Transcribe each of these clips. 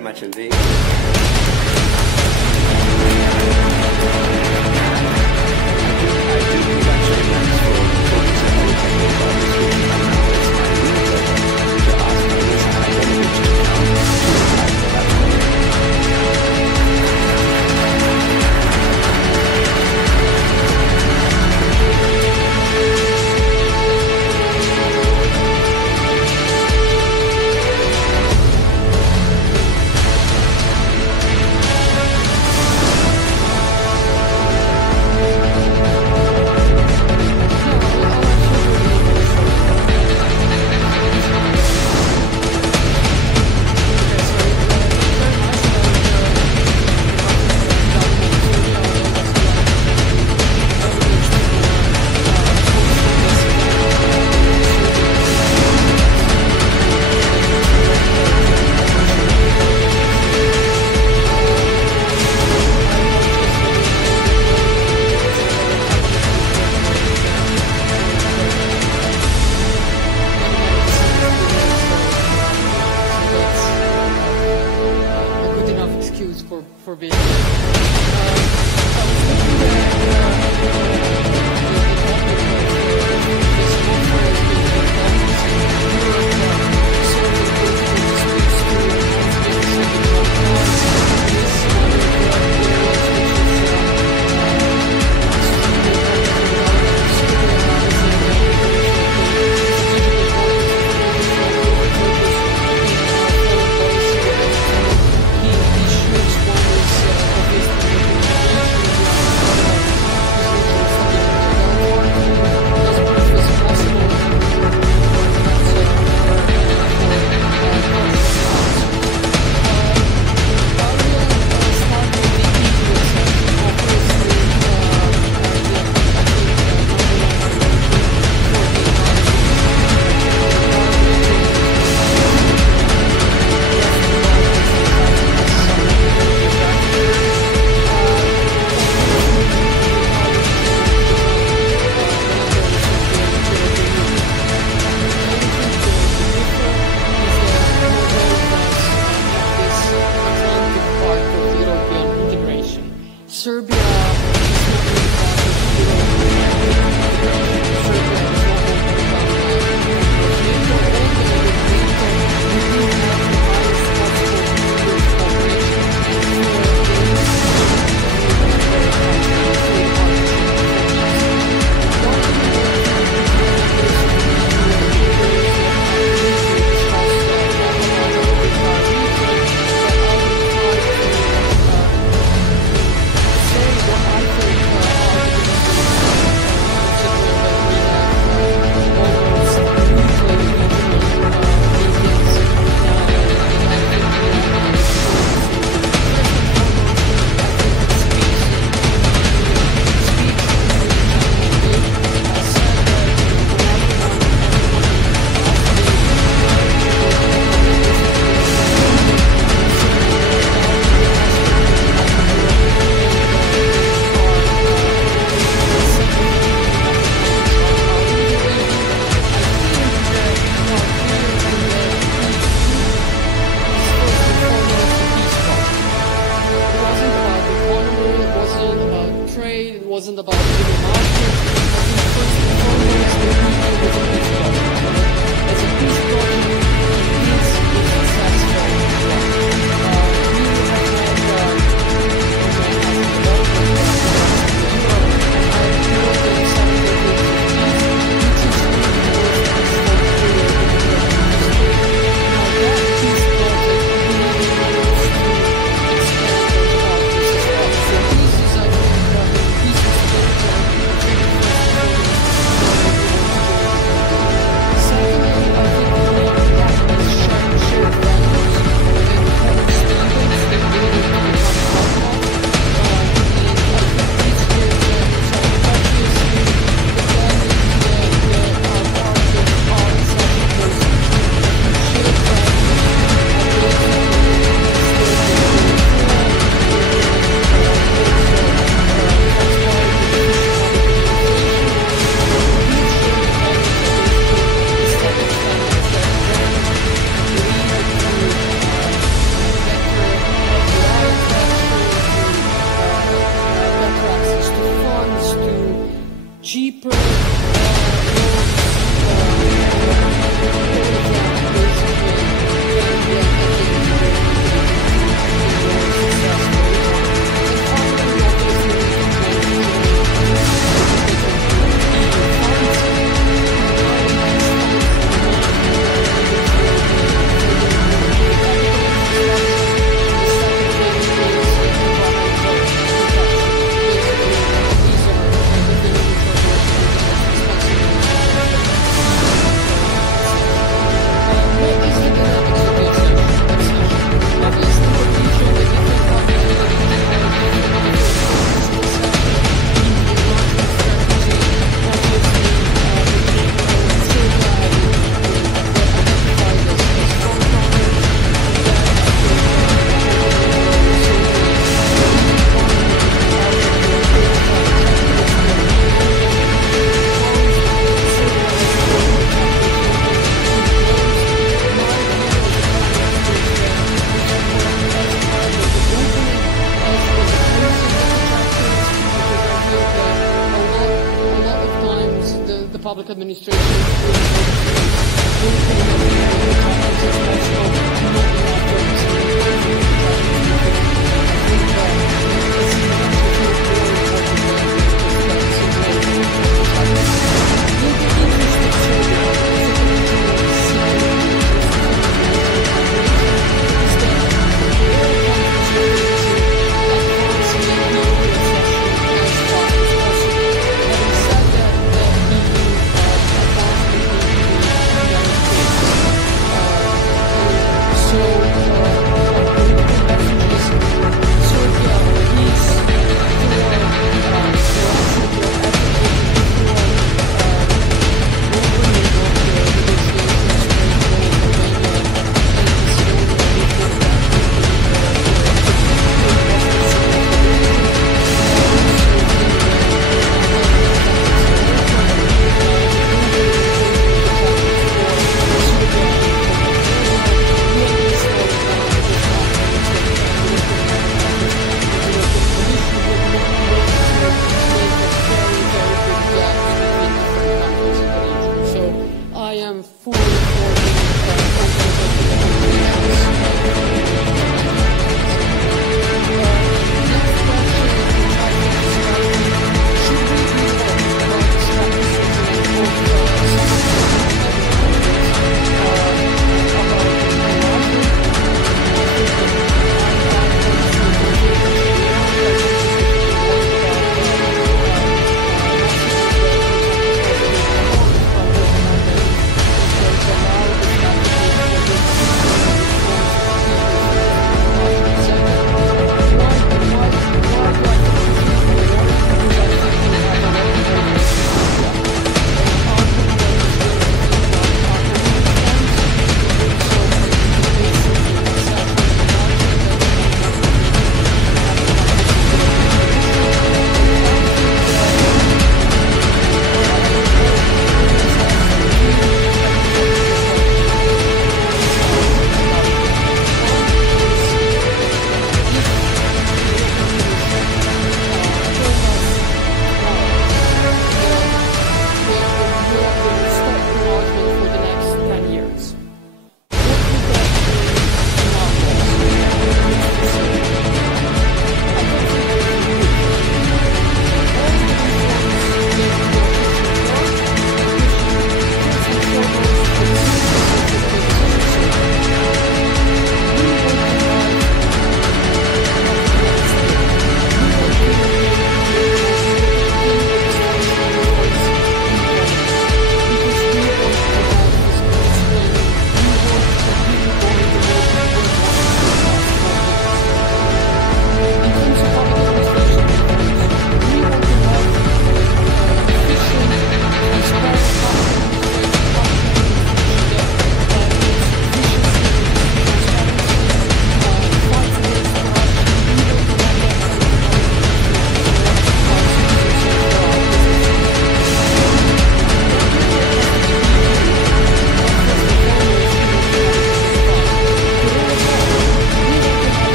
very much indeed.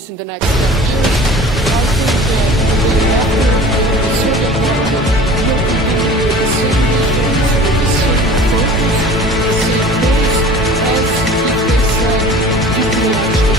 course, in the next 10 years. I think the Serbian government will continue with the same missions, with the same focus, the same goals, as if they said to the election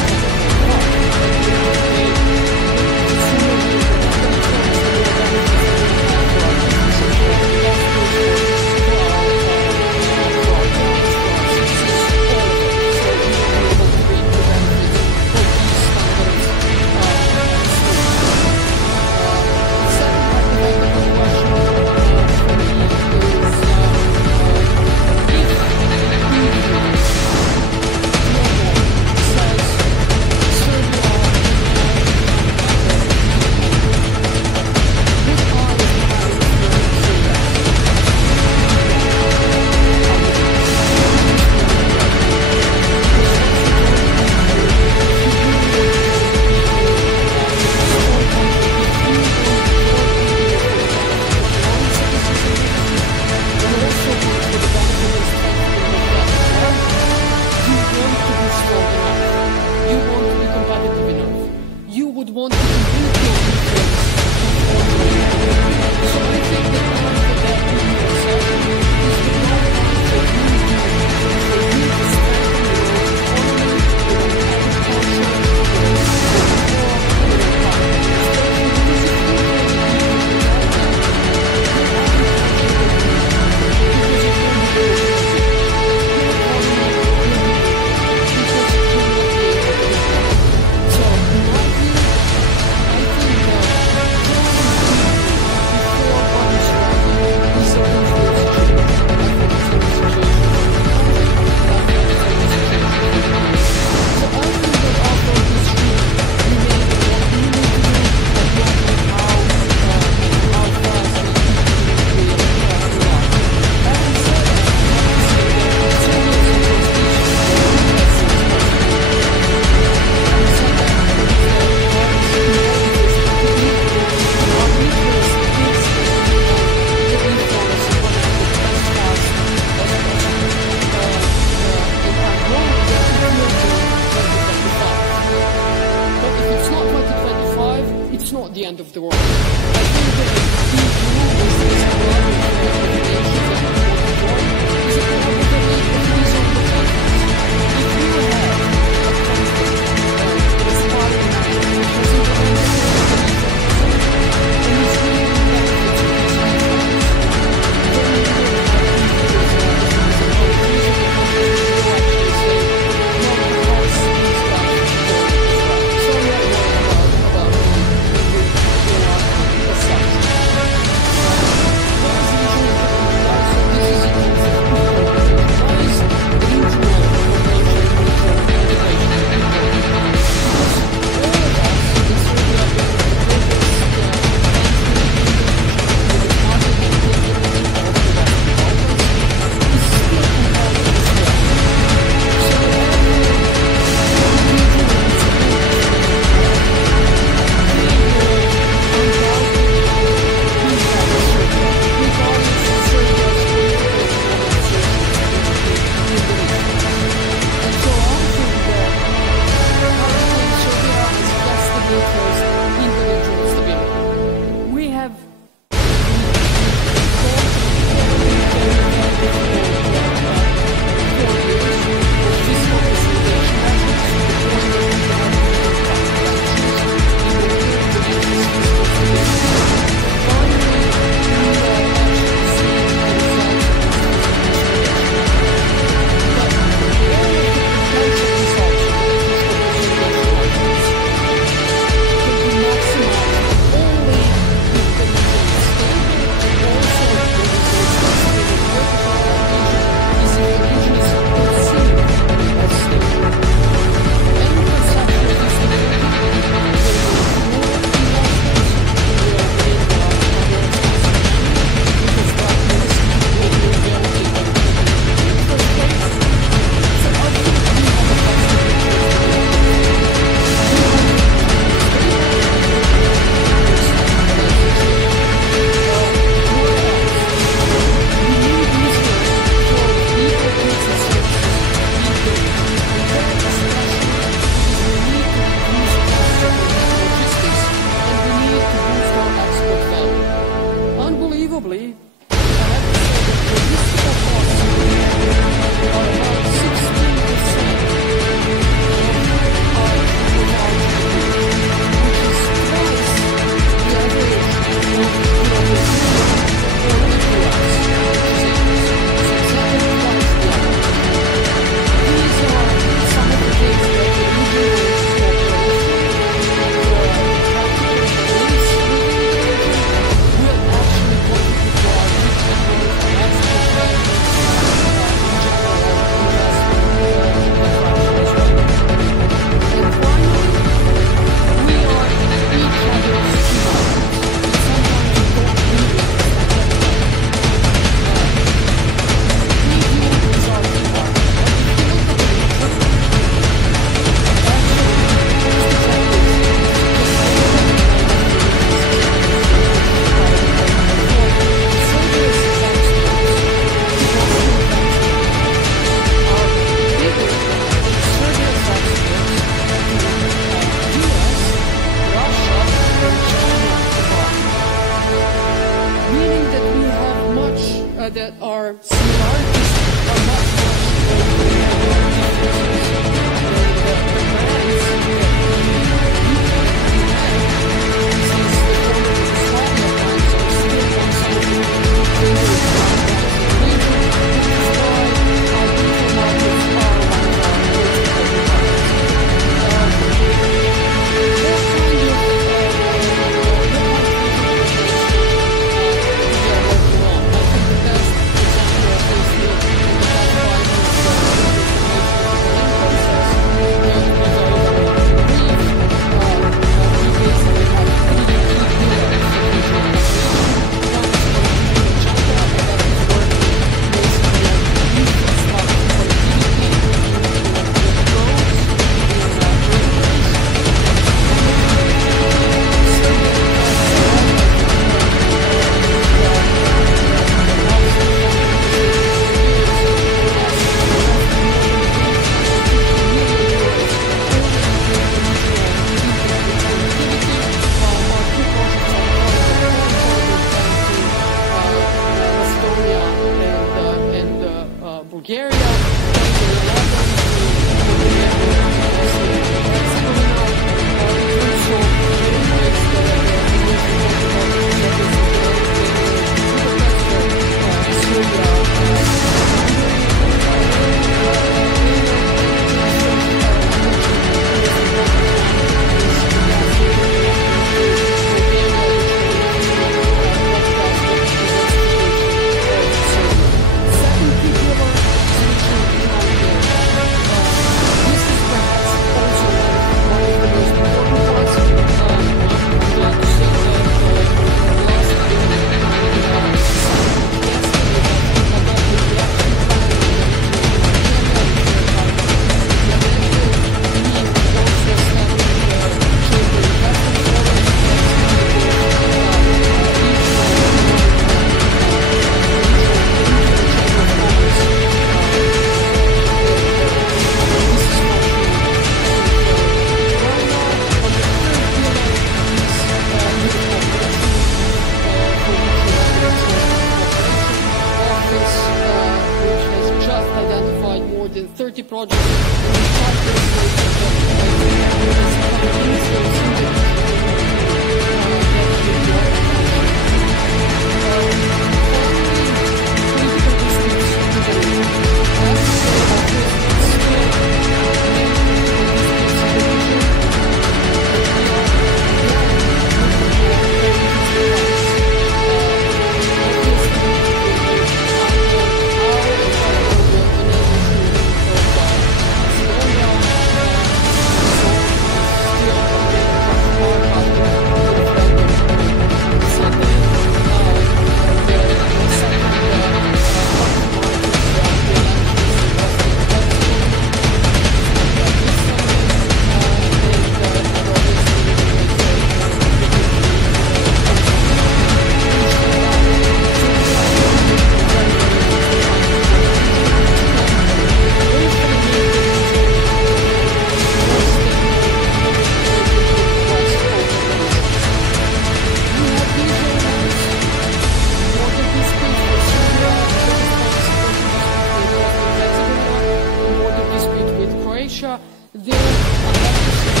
there, I have to say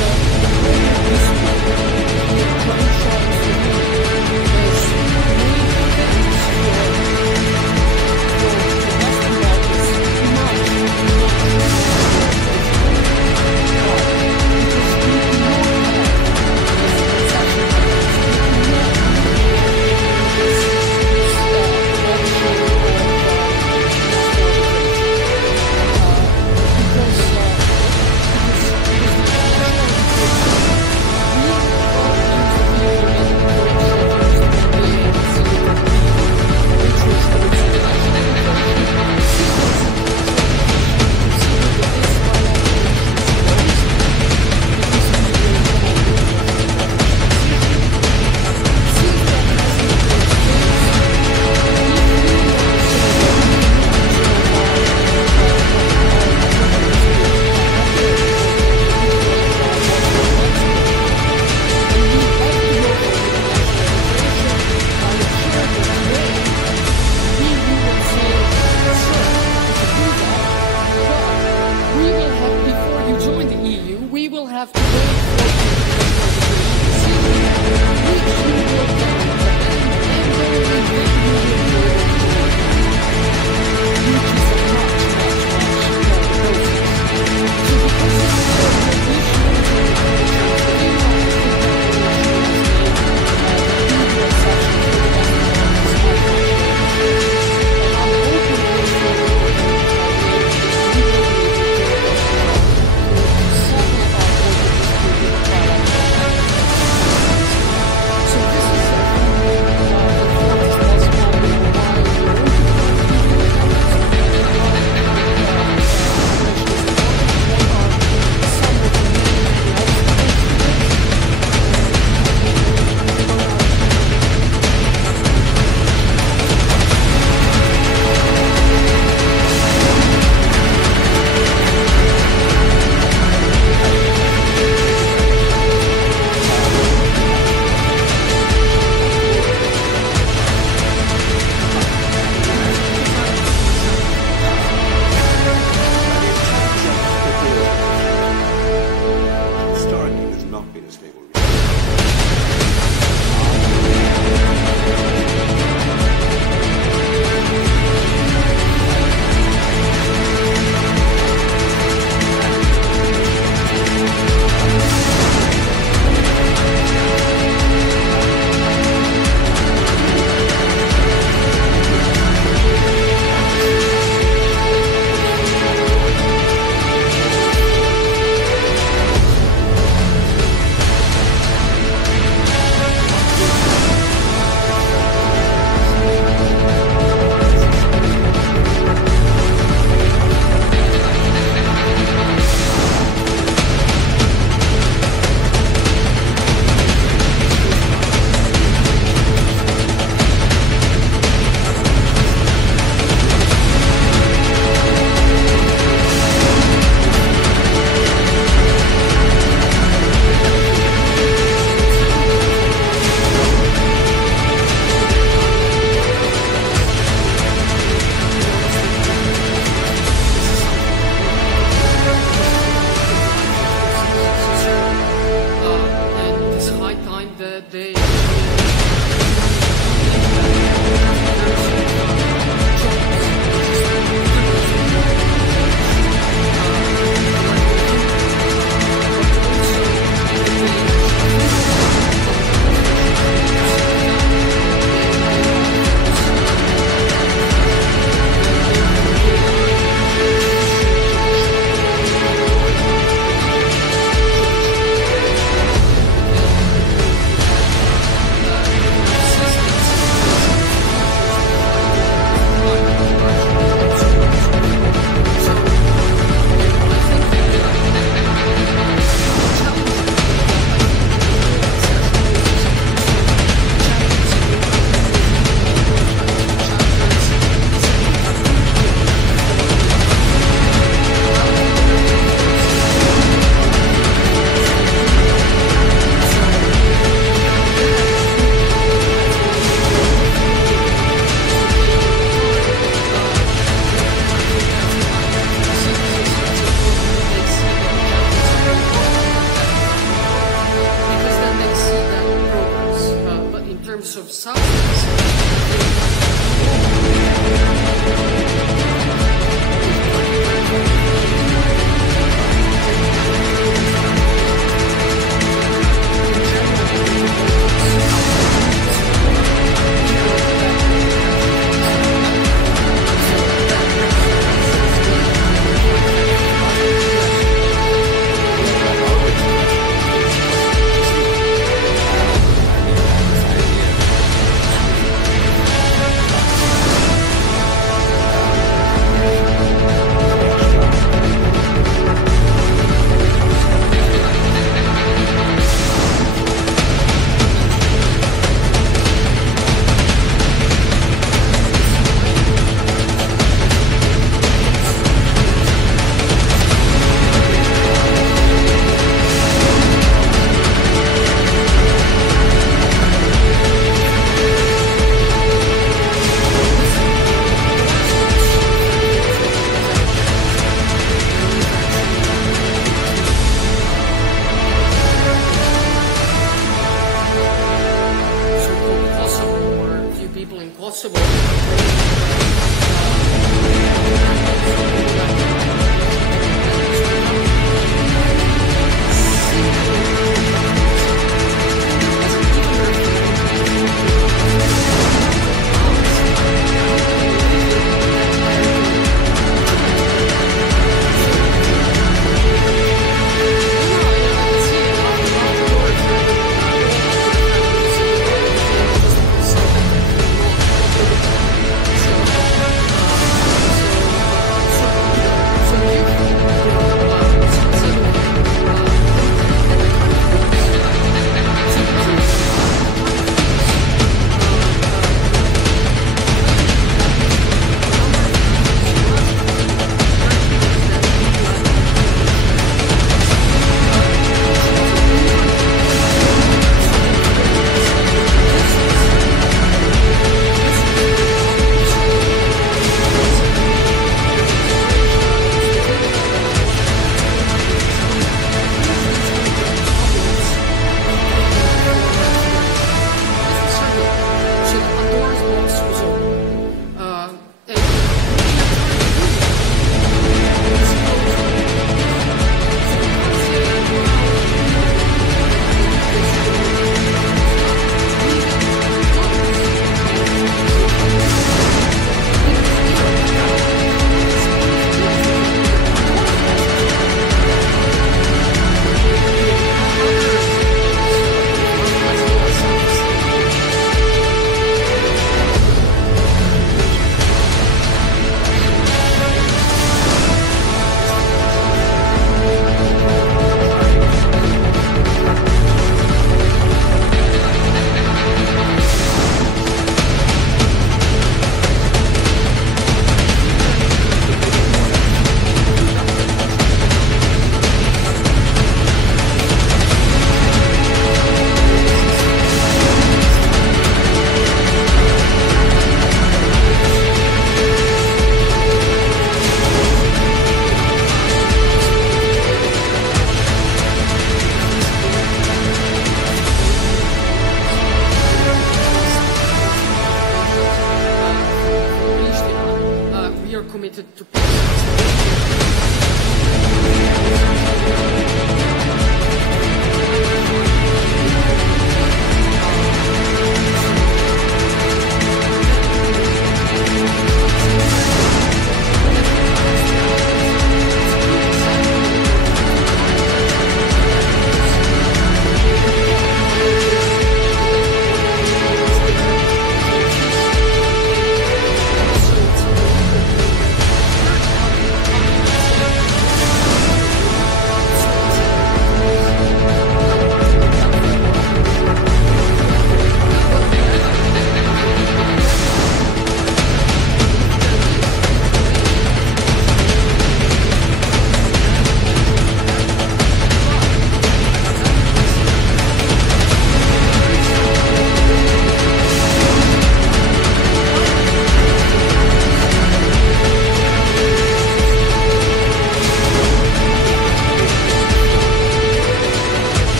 that the way this one, the franchise has made things for domestic markets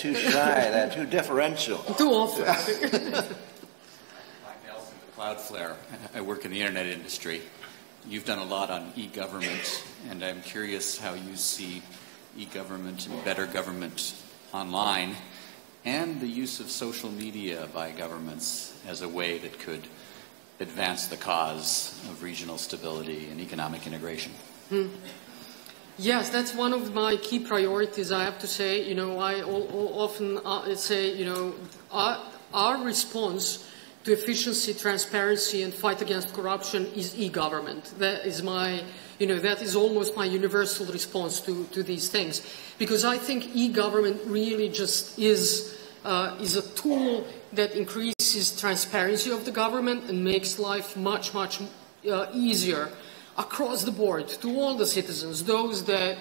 too shy, they're too differential. Too often. Cloudflare. I work in the internet industry. You've done a lot on e-government, and I'm curious how you see e-government and better government online and the use of social media by governments as a way that could advance the cause of regional stability and economic integration. Yes, that's one of my key priorities, I have to say. You know, I often say, you know, our response to efficiency, transparency, and fight against corruption is e-government. That is my, you know, that is almost my universal response to these things. Because I think e-government really just is a tool that increases transparency of the government and makes life much, much easier across the board to all the citizens, those that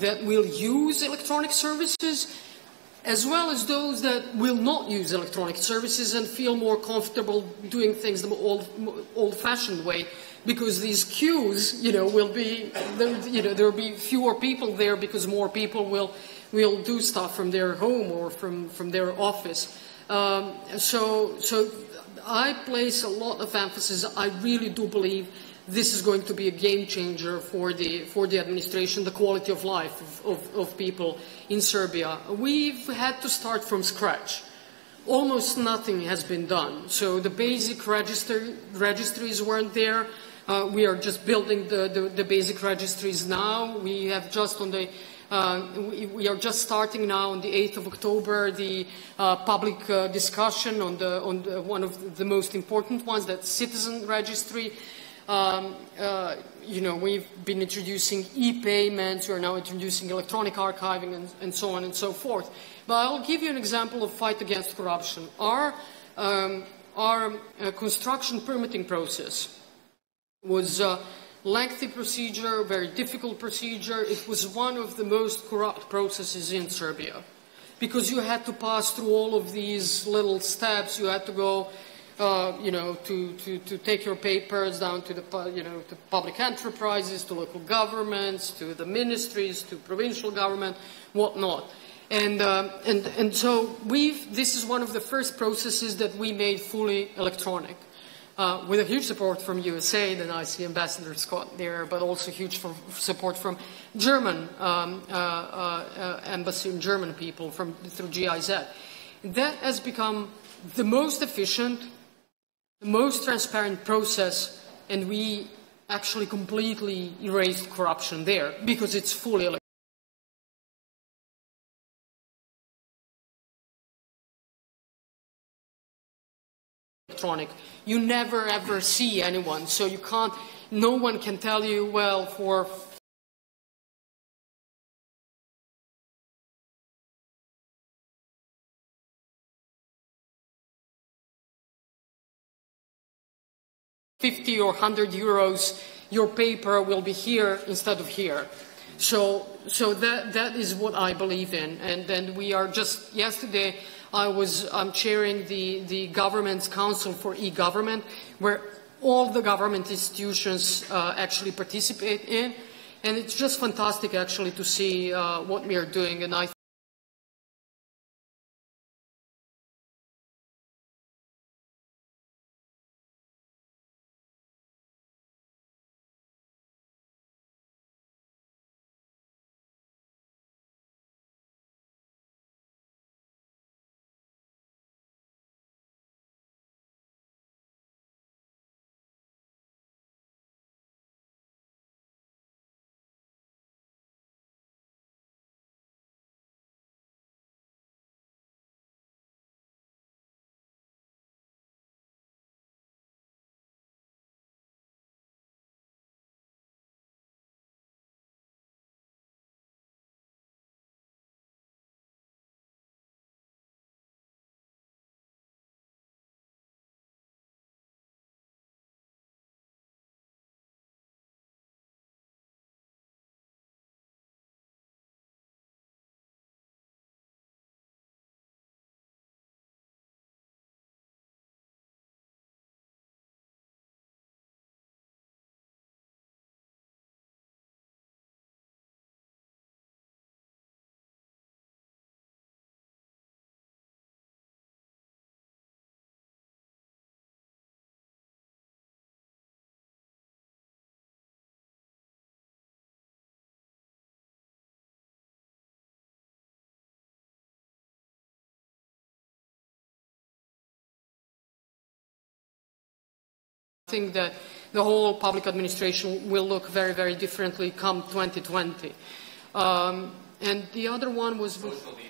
that will use electronic services, as well as those that will not use electronic services and feel more comfortable doing things the old-fashioned way, because these queues, you know, will be, you know, there will be fewer people there because more people will do stuff from their home or from their office. So I place a lot of emphasis. I really do believe this is going to be a game changer for the administration, the quality of life of people in Serbia. We've had to start from scratch. Almost nothing has been done. So the basic registries weren't there. We are just building the basic registries now. We have just on the we are just starting now on the 8th of October the public discussion on one of the most important ones, that citizen registry. You know, we've been introducing e-payments, we're now introducing electronic archiving and so on and so forth. But I'll give you an example of fight against corruption. Our construction permitting process was a lengthy procedure, very difficult procedure. It was one of the most corrupt processes in Serbia, because you had to pass through all of these little steps. You had to go you know, to take your papers down to the, you know, to public enterprises, to local governments, to the ministries, to provincial government, whatnot. And so this is one of the first processes that we made fully electronic, with a huge support from USA. Then I see Ambassador Scott there, but also huge support from German embassy and German people through GIZ. That has become the most efficient, the most transparent process, and we actually completely erased corruption there because it's fully electronic. You never ever see anyone, so you can't, no one can tell you, well, for €50 or €100, your paper will be here instead of here. So that is what I believe in. And then we are just, yesterday I'm chairing the government's council for e-government, where all the government institutions actually participate in. And it's just fantastic actually to see what we are doing. And I think that the whole public administration will look very, very differently come 2020. And the other one was... Social media.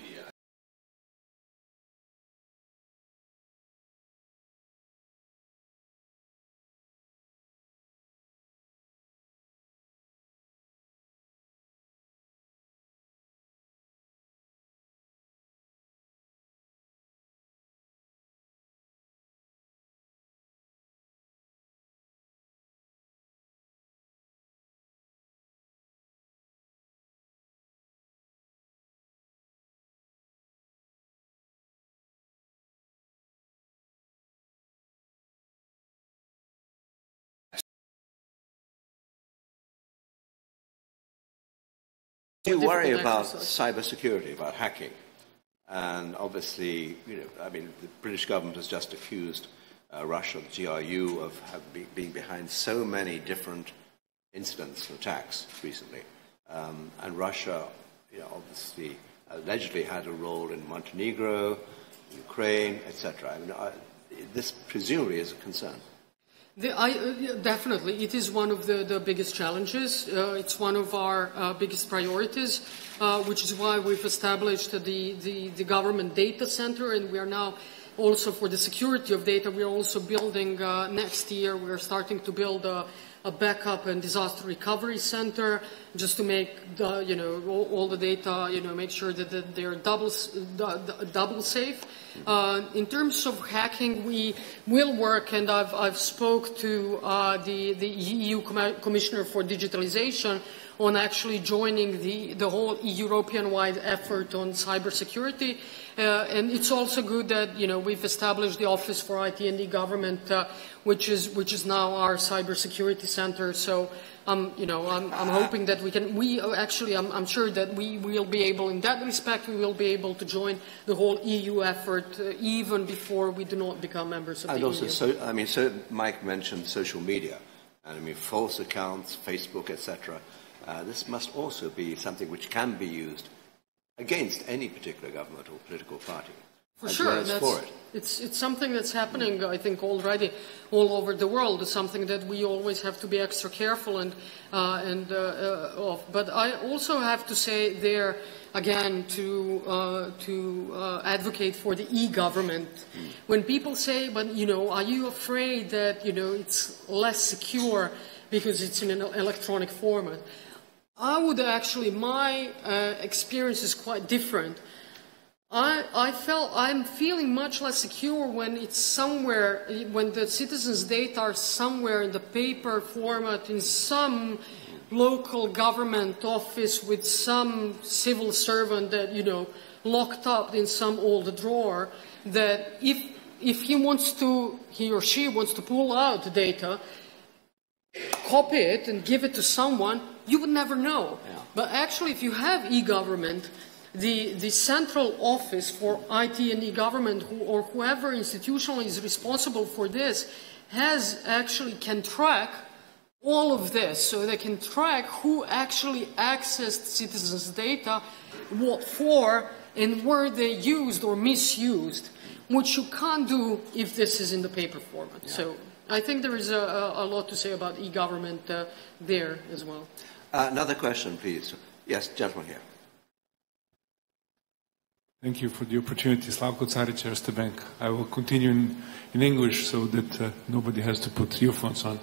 Do you worry about cybersecurity, about hacking? And obviously, I mean, the British government has just accused Russia, the GRU, of being behind so many different incidents and attacks recently. And Russia, obviously, allegedly had a role in Montenegro, Ukraine, etc. I mean, this presumably is a concern. Definitely, it is one of the biggest challenges. It's one of our biggest priorities, which is why we've established the government data center, and we are now also, for the security of data, we are also building next year. We are starting to build a backup and disaster recovery center, just to make all the data, make sure that they're double safe. In terms of hacking, we will work, and I've spoke to the EU Commissioner for Digitalization on actually joining the whole European-wide effort on cybersecurity. And it's also good that we've established the Office for IT and e-Government, which is now our cybersecurity center. So I'm hoping that we can. I'm sure that we will be able, in that respect, we will be able to join the whole EU effort even before we do not become members of the EU. And also, Mike mentioned social media, and false accounts, Facebook, etc. This must also be something which can be used against any particular government or political party. For sure, it's something that's happening, I think, already all over the world. It's something that we always have to be extra careful of. But I also have to say there again to advocate for the e-government. When people say, "But are you afraid that it's less secure because it's in an electronic format?" I would actually, my experience is quite different. I'm feeling much less secure when it's somewhere, when the citizens' data are somewhere in the paper format, in some local government office with some civil servant that, locked up in some old drawer, that if he or she wants to pull out the data, copy it and give it to someone, you would never know. Yeah. But actually, if you have e-government, the central office for IT and e-government, or whoever institutionally is responsible for this, can track all of this. So they can track who actually accessed citizens' data, what for, and where they used or misused, which you can't do if this is in the paper format. Yeah. So I think there is a lot to say about e-government there as well. Another question, please. Yes, gentleman here. Thank you for the opportunity. Slavko Caric, Erste Bank. I will continue in English so that nobody has to put earphones on.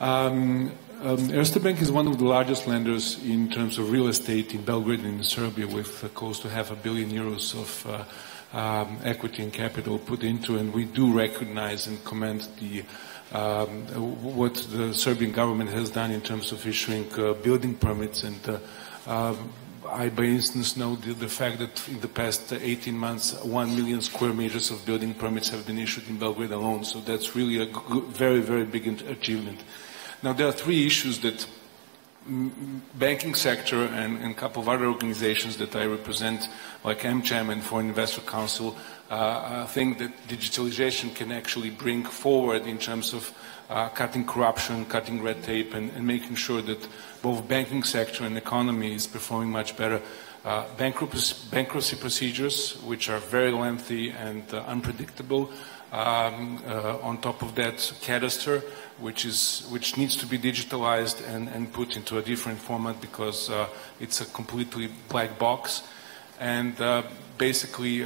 Erste Bank is one of the largest lenders in terms of real estate in Belgrade and in Serbia, with close to €500 million of equity and capital put into, and we do recognize and commend what the Serbian government has done in terms of issuing building permits. And I, by instance, know the fact that in the past 18 months, 1 million square meters of building permits have been issued in Belgrade alone. So that's really a very, very big achievement. Now, there are three issues that banking sector and a couple of other organizations that I represent, like AmCham and Foreign Investor Council, think that digitalization can actually bring forward in terms of cutting corruption, cutting red tape, and making sure that both banking sector and economy is performing much better. Bankruptcy procedures, which are very lengthy and unpredictable. On top of that, cadastre, which needs to be digitalized and put into a different format because it's a completely black box. And basically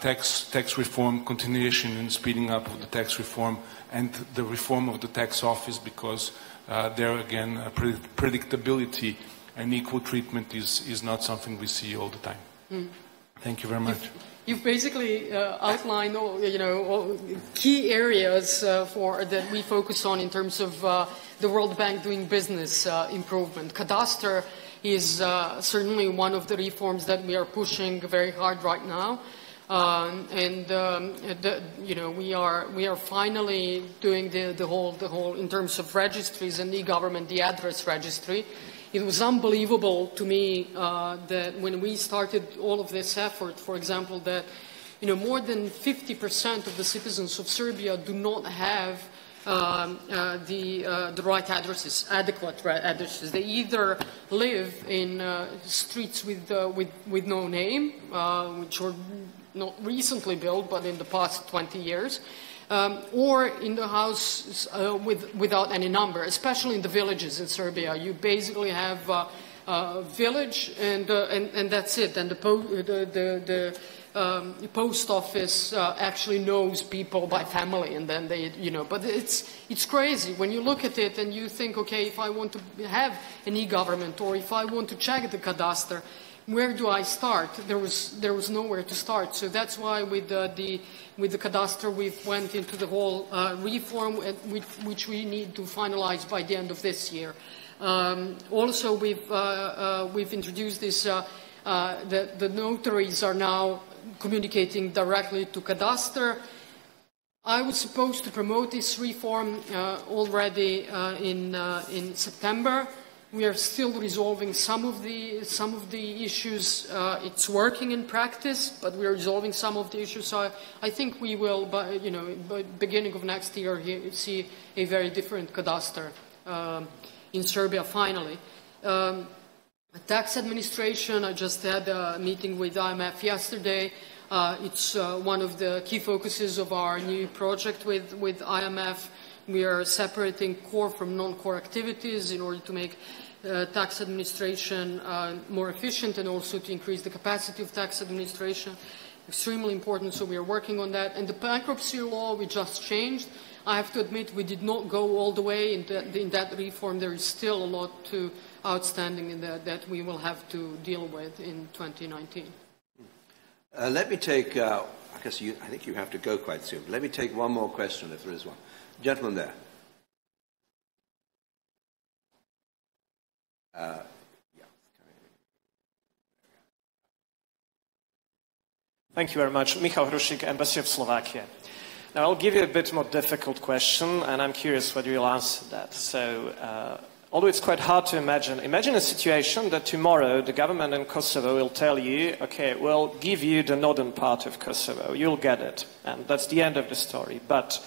tax reform, continuation and speeding up of the tax reform and the reform of the tax office, because there again predictability and equal treatment is not something we see all the time. Thank you very much. You've basically outlined all, all key areas that we focus on in terms of the World Bank doing business improvement. Cadastre is certainly one of the reforms that we are pushing very hard right now. We are finally doing the whole in terms of registries and e-government, the address registry. It was unbelievable to me that when we started all of this effort, for example, that more than 50% of the citizens of Serbia do not have the right addresses, adequate addresses. They either live in streets with no name, which were not recently built, but in the past 20 years, or in the house without any number, especially in the villages in Serbia. You basically have a village and that's it. And the post office actually knows people by family, and then they, but it's crazy when you look at it and you think, okay, if I want to have an e-government or if I want to check the cadastre, where do I start? There was nowhere to start. So that's why with the cadastre we went into the whole reform, which we need to finalize by the end of this year. Also, we've introduced this. The notaries are now communicating directly to cadastre. I was supposed to promote this reform already in September. We are still resolving some of the issues. It's working in practice, but we are resolving some of the issues. So I think we will, by beginning of next year, see a very different cadastre in Serbia. Finally, tax administration. I just had a meeting with IMF yesterday. It's one of the key focuses of our new project with IMF. We are separating core from non-core activities in order to make tax administration more efficient and also to increase the capacity of tax administration. Extremely important, so we are working on that. And the bankruptcy law we just changed. I have to admit we did not go all the way in that reform. There is still a lot outstanding in that we will have to deal with in 2019. Let me take, I think you have to go quite soon. Let me take one more question if there is one. Gentleman there. Thank you very much. Michal Hrušik, Embassy of Slovakia. Now, I'll give you a bit more difficult question, and I'm curious whether you'll answer that. So, although it's quite hard to imagine a situation that tomorrow the government in Kosovo will tell you, okay, we'll give you the northern part of Kosovo, you'll get it, and that's the end of the story. But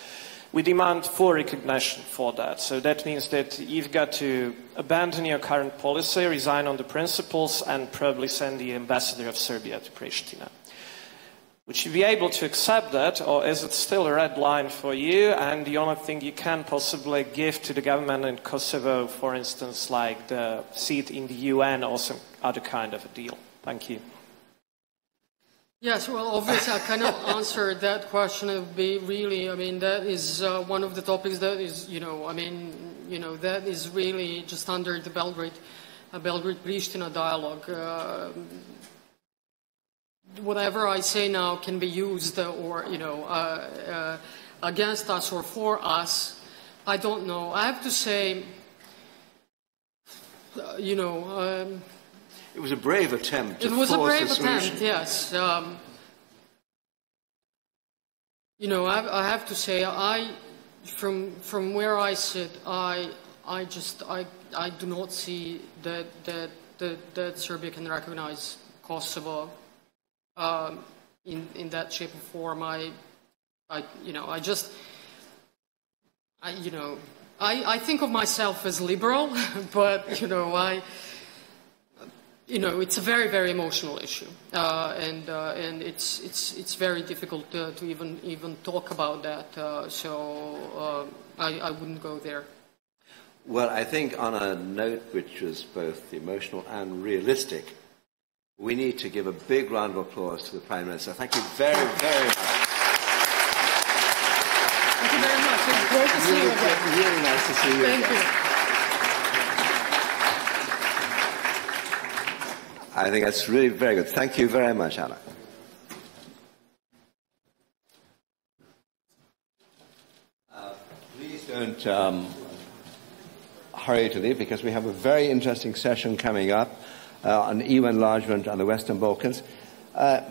we demand full recognition for that. So that means that you've got to abandon your current policy, resign on the principles, and probably send the ambassador of Serbia to Pristina. Would you be able to accept that, or is it still a red line for you, and the only thing you can possibly give to the government in Kosovo, for instance, like the seat in the UN or some other kind of a deal? Thank you. Yes, well, obviously I cannot answer that question. It would be really, that is one of the topics that is, that is really just under the Belgrade-Pristina dialogue. Whatever I say now can be used or, against us or for us. I don't know. I have to say, it was a brave attempt to force a solution. It was a brave attempt, yes. I have to say, from where I sit, I do not see that Serbia can recognize Kosovo in that shape or form. I think of myself as liberal, but you know, it's a very, very emotional issue, and it's very difficult to even talk about that. I wouldn't go there. Well, I think on a note which was both emotional and realistic, we need to give a big round of applause to the Prime Minister. Thank you very, very much. Thank you very much. It's great to see you again. Really nice to see you Thank again. you. I think that's really very good. Thank you very much, Anna. Please don't hurry to leave, because we have a very interesting session coming up on EU enlargement on the Western Balkans.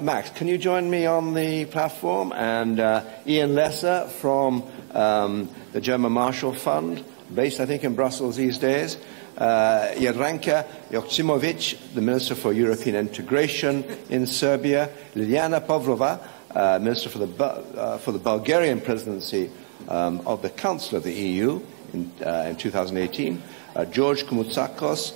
Max, can you join me on the platform? And Ian Lesser from the German Marshall Fund, based, I think, in Brussels these days. Jadranka Joksimovic, the Minister for European Integration in Serbia. Liliana Pavlova, Minister for the Bulgarian presidency of the Council of the EU in 2018. George Koumoutsakos,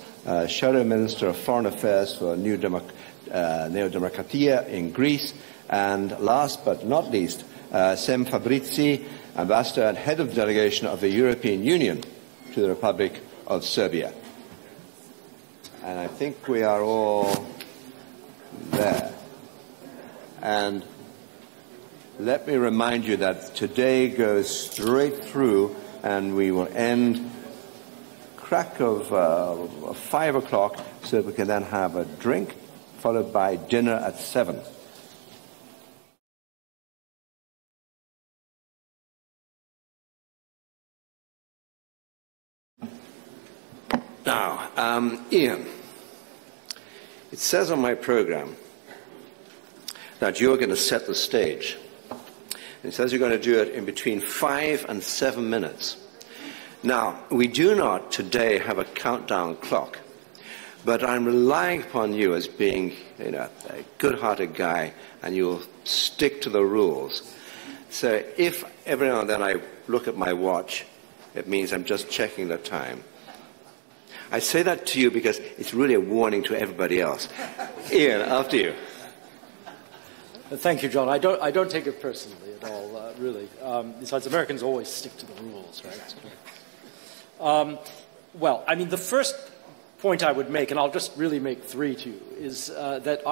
Shadow Minister of Foreign Affairs for Neo Demokratia in Greece. And last but not least, Sem Fabrizi, Ambassador and Head of the Delegation of the European Union to the Republic of Serbia. And I think we are all there. And let me remind you that today goes straight through, and we will end crack of 5 o'clock, so that we can then have a drink, followed by dinner at 7. Now, Ian, it says on my program that you're going to set the stage. It says you're going to do it in between 5 and 7 minutes. Now, we do not today have a countdown clock, but I'm relying upon you as being, you know, a good-hearted guy, and you'll stick to the rules. So if every now and then I look at my watch, it means I'm just checking the time. I say that to you because it's really a warning to everybody else. Ian, after you. Thank you, John. I don't take it personally at all, really. Besides, Americans always stick to the rules, right? Well, I mean, the first point I would make, and I'll just really make 3 to you, is that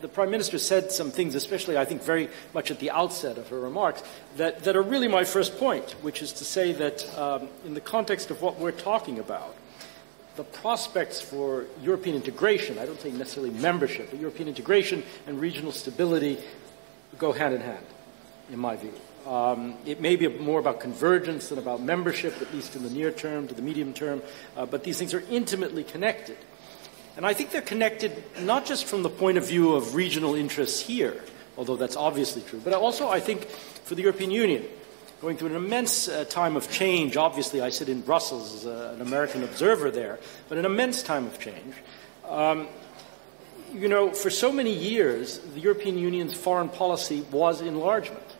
the Prime Minister said some things, especially I think very much at the outset of her remarks, that are really my first point, which is to say that in the context of what we're talking about, the prospects for European integration, I don't think necessarily membership, but European integration and regional stability go hand in hand, in my view. It may be more about convergence than about membership, at least in the near term to the medium term, but these things are intimately connected. And I think they're connected not just from the point of view of regional interests here, although that's obviously true, but also I think for the European Union, going through an immense time of change. Obviously, I sit in Brussels as an American observer there, but an immense time of change. You know, for so many years, the European Union's foreign policy was enlargement.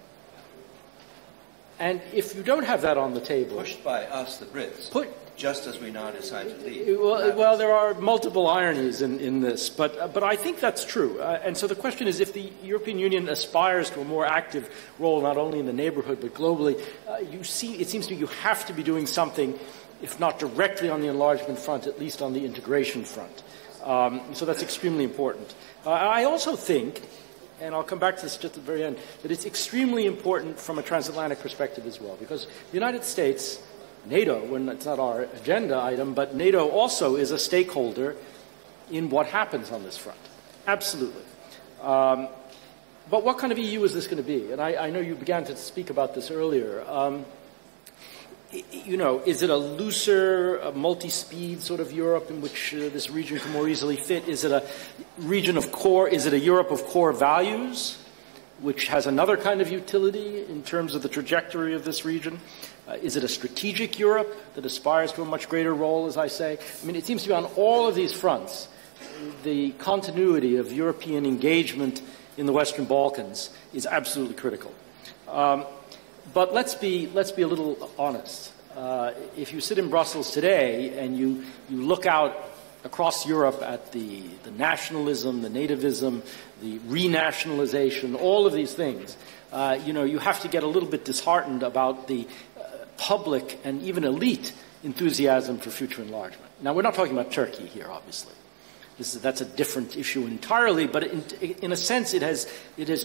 And if you don't have that on the table... Pushed by us, the Brits, just as we now decide to leave. Well, there are multiple ironies in this, but I think that's true. And so the question is, if the European Union aspires to a more active role, not only in the neighborhood, but globally, it seems to me you have to be doing something, if not directly on the enlargement front, at least on the integration front. So that's extremely important. I also think, and I'll come back to this just at the very end, that it's extremely important from a transatlantic perspective as well, because the United States, NATO, when it's not our agenda item, but NATO also is a stakeholder in what happens on this front. Absolutely. But what kind of EU is this going to be? And I know you began to speak about this earlier. You know, is it a looser, multi-speed sort of Europe in which this region can more easily fit? Is it a region of core, is it a Europe of core values, which has another kind of utility in terms of the trajectory of this region? Is it a strategic Europe that aspires to a much greater role, as I say? I mean, it seems to be on all of these fronts, the continuity of European engagement in the Western Balkans is absolutely critical. But let's be a little honest. If you sit in Brussels today and you look out across Europe at the nationalism, the nativism, the renationalization, all of these things, you have to get a little bit disheartened about the public and even elite enthusiasm for future enlargement. Now, we're not talking about Turkey here, obviously. That's a different issue entirely, but in a sense it has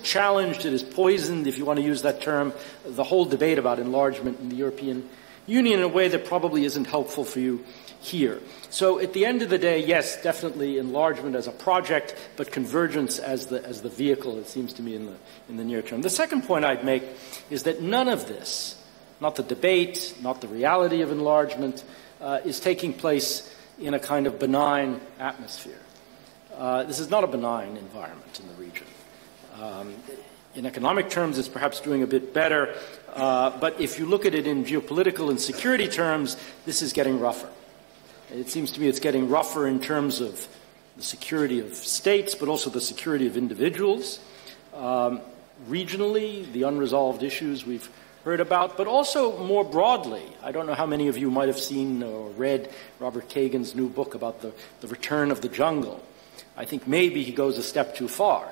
challenged, it has poisoned, if you want to use that term, the whole debate about enlargement in the European Union in a way that probably isn't helpful for you here. So at the end of the day, yes, definitely enlargement as a project, but convergence as the vehicle, it seems to me, in the near term. The second point I'd make is that none of this, not the debate, not the reality of enlargement, is taking place in a kind of benign atmosphere. This is not a benign environment in the region. In economic terms, it's perhaps doing a bit better, but if you look at it in geopolitical and security terms, this is getting rougher. It seems to me it's getting rougher in terms of the security of states, but also the security of individuals. Regionally, the unresolved issues we've heard about, but also more broadly. I don't know how many of you might have seen or read Robert Kagan's new book about the return of the jungle. I think maybe he goes a step too far.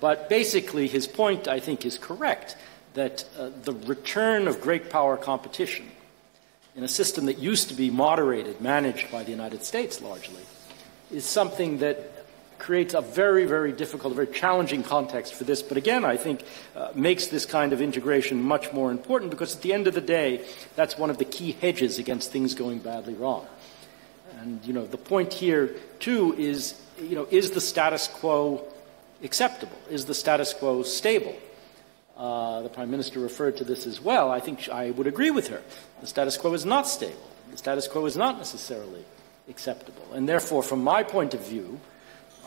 But basically, his point, I think, is correct, that the return of great power competition in a system that used to be moderated, managed by the United States largely, is something that creates a very, very difficult, very challenging context for this, but again, I think makes this kind of integration much more important, because at the end of the day, that's one of the key hedges against things going badly wrong. And, the point here, too, is, is the status quo acceptable? Is the status quo stable? The Prime Minister referred to this as well. I think I would agree with her. The status quo is not stable. The status quo is not necessarily acceptable. And therefore, from my point of view,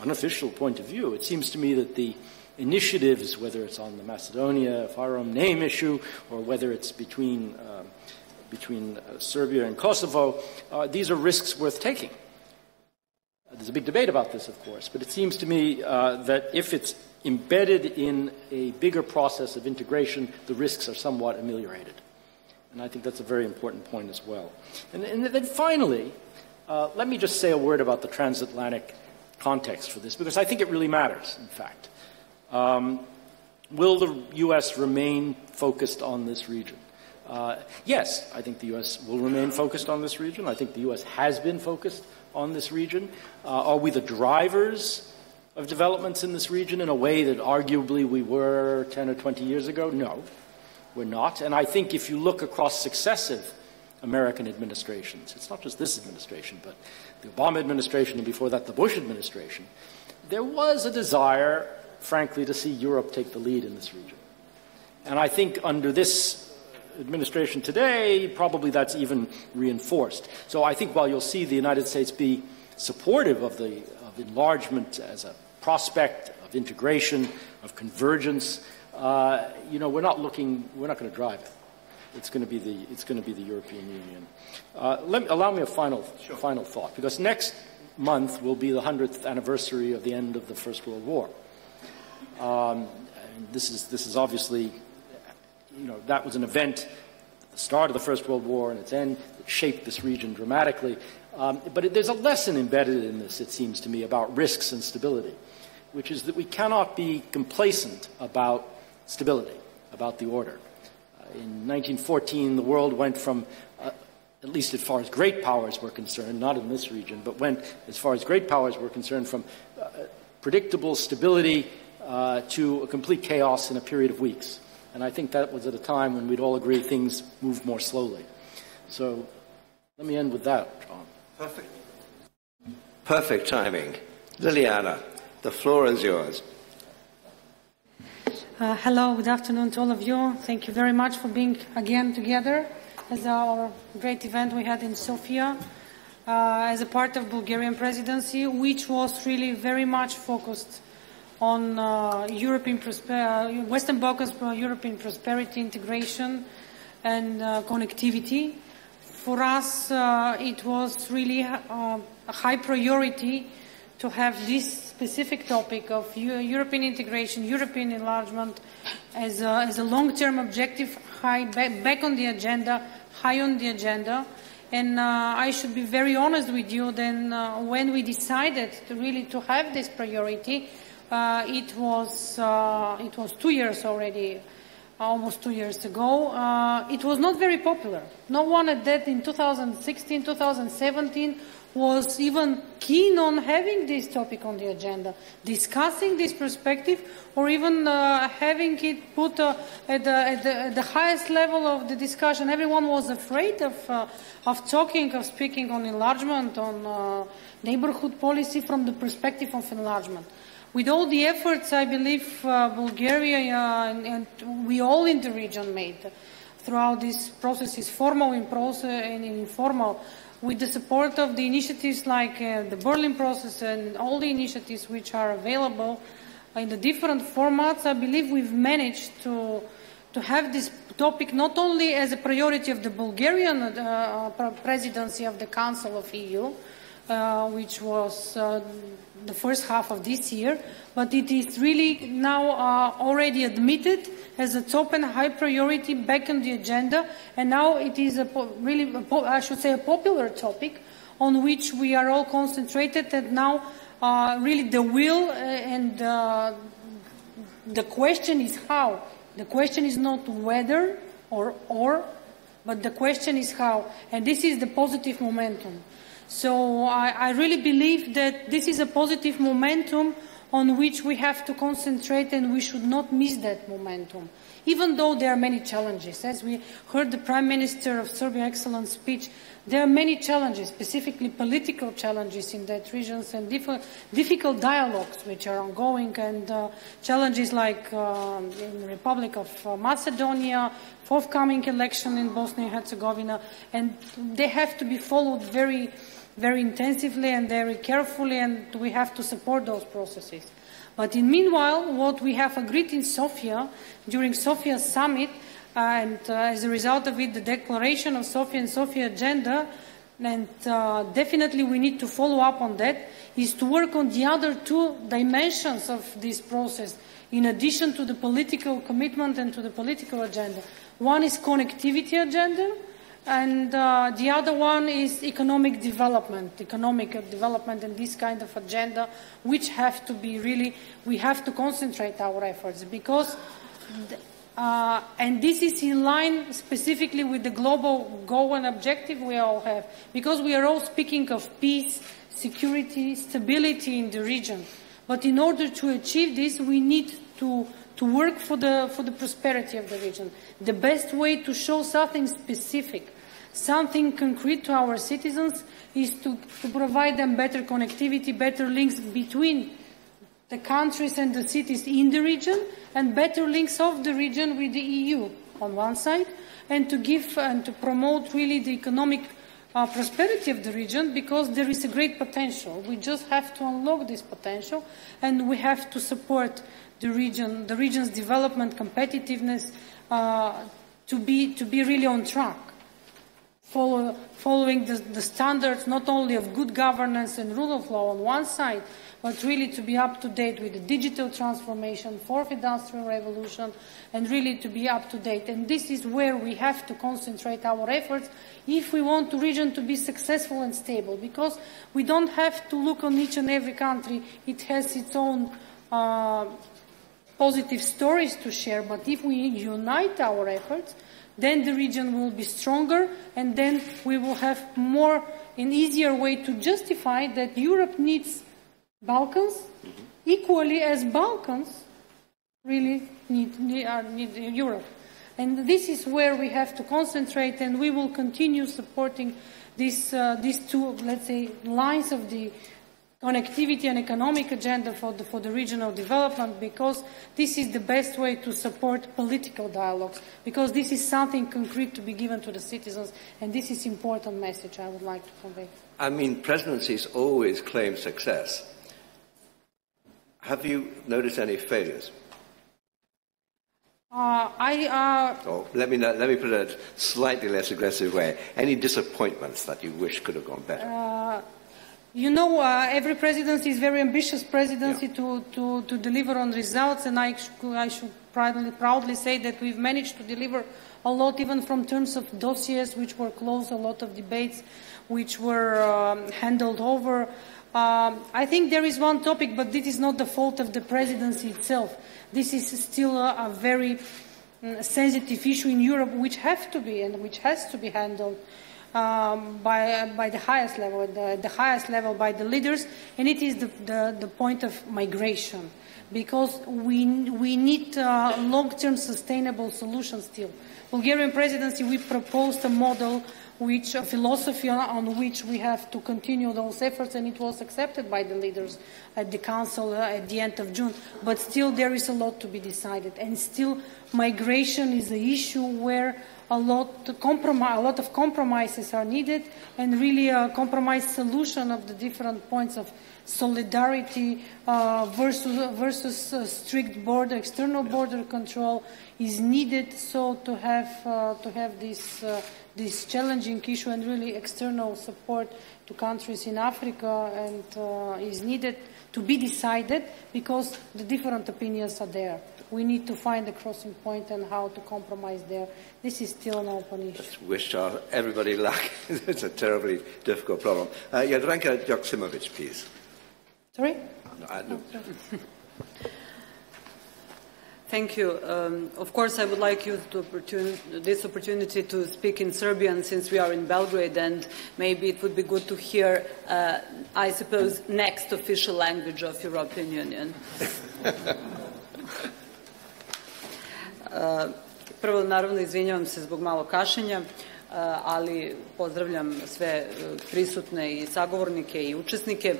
unofficial point of view, it seems to me that the initiatives, whether it's on the Macedonia Fyrom name issue or whether it's between Serbia and Kosovo, these are risks worth taking. There's a big debate about this, of course, but it seems to me that if it's embedded in a bigger process of integration, the risks are somewhat ameliorated. And I think that's a very important point as well. And then finally, let me just say a word about the transatlantic context for this, because I think it really matters, in fact. Will the U.S. remain focused on this region? Yes, I think the U.S. will remain focused on this region. I think the U.S. has been focused on this region. Are we the drivers of developments in this region in a way that arguably we were 10 or 20 years ago? No, we're not. And I think if you look across successive American administrations, it's not just this administration, but the Obama administration and before that the Bush administration, there was a desire, frankly, to see Europe take the lead in this region. And I think under this administration today, probably that's even reinforced. So I think while you'll see the United States be supportive of enlargement as a prospect of integration, of convergence, we're not going to drive it. It's going to be the European Union. Allow me a final thought, because next month will be the 100th anniversary of the end of the First World War. This is obviously, that was an event at the start of the First World War and its end that shaped this region dramatically. But there's a lesson embedded in this, it seems to me, about risks and stability, which is that we cannot be complacent about stability, about the order. In 1914, the world went from, at least as far as great powers were concerned, not in this region, but went, as far as great powers were concerned, from predictable stability to a complete chaos in a period of weeks. And I think that was at a time when we'd all agree things moved more slowly. So let me end with that, John. Perfect timing. Liliana, the floor is yours. Hello, good afternoon to all of you. Thank you very much for being again together as our great event we had in Sofia as a part of Bulgarian presidency, which was really very much focused on Western Balkans, European prosperity, integration and connectivity. For us, it was really a high priority to have this specific topic of European integration, European enlargement as a long-term objective, back on the agenda, high on the agenda. And I should be very honest with you, then when we decided to have this priority, it was 2 years already, almost 2 years ago. It was not very popular. No one at that in 2016, 2017 was even keen on having this topic on the agenda, discussing this perspective, or even having it put at the highest level of the discussion. Everyone was afraid of speaking on enlargement, on neighborhood policy from the perspective of enlargement. With all the efforts, I believe Bulgaria and we all in the region made throughout these processes, formal and informal, with the support of the initiatives like the Berlin process and all the initiatives which are available in the different formats, I believe we've managed to have this topic not only as a priority of the Bulgarian presidency of the Council of EU, which was the first half of this year, but it is really now already admitted as a top and high priority back on the agenda, and now it is I should say, a popular topic on which we are all concentrated, and now really the will and the question is how. The question is not whether or, but the question is how, and this is the positive momentum. So I really believe that this is a positive momentum on which we have to concentrate, and we should not miss that momentum, even though there are many challenges. As we heard the Prime Minister of Serbia excellent speech, there are many challenges, specifically political challenges in that region, and difficult dialogues which are ongoing, and challenges like in the Republic of Macedonia, forthcoming election in Bosnia and Herzegovina, and they have to be followed very, very intensively and very carefully, and we have to support those processes. But in meanwhile, what we have agreed in Sofia, during Sofia's summit, and as a result of it, the declaration of Sofia and Sofia agenda, and definitely we need to follow up on that, is to work on the other two dimensions of this process, in addition to the political commitment and to the political agenda. One is connectivity agenda, and the other one is economic development and this kind of agenda, which have to be really, we have to concentrate our efforts, because and this is in line specifically with the global goal and objective we all have, because we are all speaking of peace, security, stability in the region. But in order to achieve this, we need to work for the prosperity of the region. The best way to show something specific, something concrete to our citizens, is to provide them better connectivity, better links between the countries and the cities in the region, and better links of the region with the EU on one side, and to give and to promote really the economic prosperity of the region, because there is a great potential. We just have to unlock this potential, and we have to support the region's development, competitiveness, to be really on track, following the standards not only of good governance and rule of law on one side, but really to be up to date with the digital transformation, fourth industrial revolution, and really to be up to date. And this is where we have to concentrate our efforts if we want the region to be successful and stable, because we don't have to look on each and every country. It has its own positive stories to share, but if we unite our efforts, then the region will be stronger, and then we will have an easier way to justify that Europe needs Balkans equally as Balkans really need Europe. And this is where we have to concentrate, and we will continue supporting these two, let's say, lines of the connectivity and economic agenda for the regional development, because this is the best way to support political dialogues, because this is something concrete to be given to the citizens, and this is an important message I would like to convey. I mean, presidencies always claim success. Have you noticed any failures? Let me put it a slightly less aggressive way. Any disappointments that you wish could have gone better? You know, every presidency is a very ambitious presidency to deliver on results, and I should proudly say that we've managed to deliver a lot, even from terms of dossiers which were closed, a lot of debates which were handled over. I think there is one topic, but this is not the fault of the presidency itself. This is still a very sensitive issue in Europe, which have to be and which has to be handled by the highest level, the highest level by the leaders, and it is the point of migration, because we need long-term sustainable solutions still. Bulgarian presidency, we proposed a model, a philosophy on which we have to continue those efforts, and it was accepted by the leaders at the Council at the end of June. But still there is a lot to be decided, and still migration is an issue where a lot of compromises are needed, and really a compromise solution of the different points of solidarity versus strict external border control is needed. So to have this challenging issue and really external support to countries in Africa and is needed to be decided, because the different opinions are there. We need to find a crossing point and how to compromise there. This is still an open issue. Let's wish everybody luck. It's a terribly difficult problem. Jadranka Joksimovic, please. Sorry? No. Thank you. Of course, I would like you to this opportunity to speak in Serbian, since we are in Belgrade, and maybe it would be good to hear, I suppose, next official language of European Union. Prvo, naravno, izvinjavam se zbog malo kašenja, ali pozdravljam sve prisutne i sagovornike i učesnike.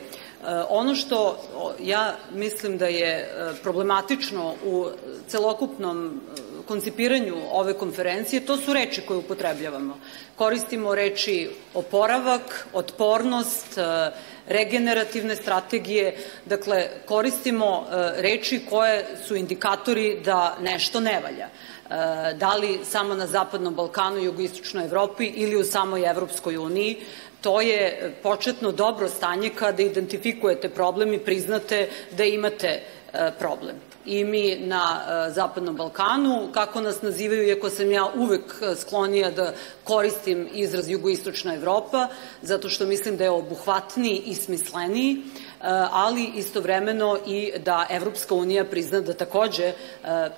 Ono što ja mislim da je problematično u celokupnom koncipiranju ove konferencije, to su reči koje upotrebljavamo. Koristimo reči oporavak, otpornost, regenerativne strategije, dakle koristimo reči koje su indikatori da nešto ne valja. Da li samo na Zapadnom Balkanu i Jugoistočnoj Evropi ili u samoj Evropskoj uniji. To je početno dobro stanje kada identifikujete problem i priznate da imate problem. I mi na Zapadnom Balkanu, kako nas nazivaju, iako sam ja uvek sklonija da koristim izraz Jugoistočna Evropa, zato što mislim da je obuhvatniji i smisleniji, ali istovremeno i da Evropska unija prizna da takođe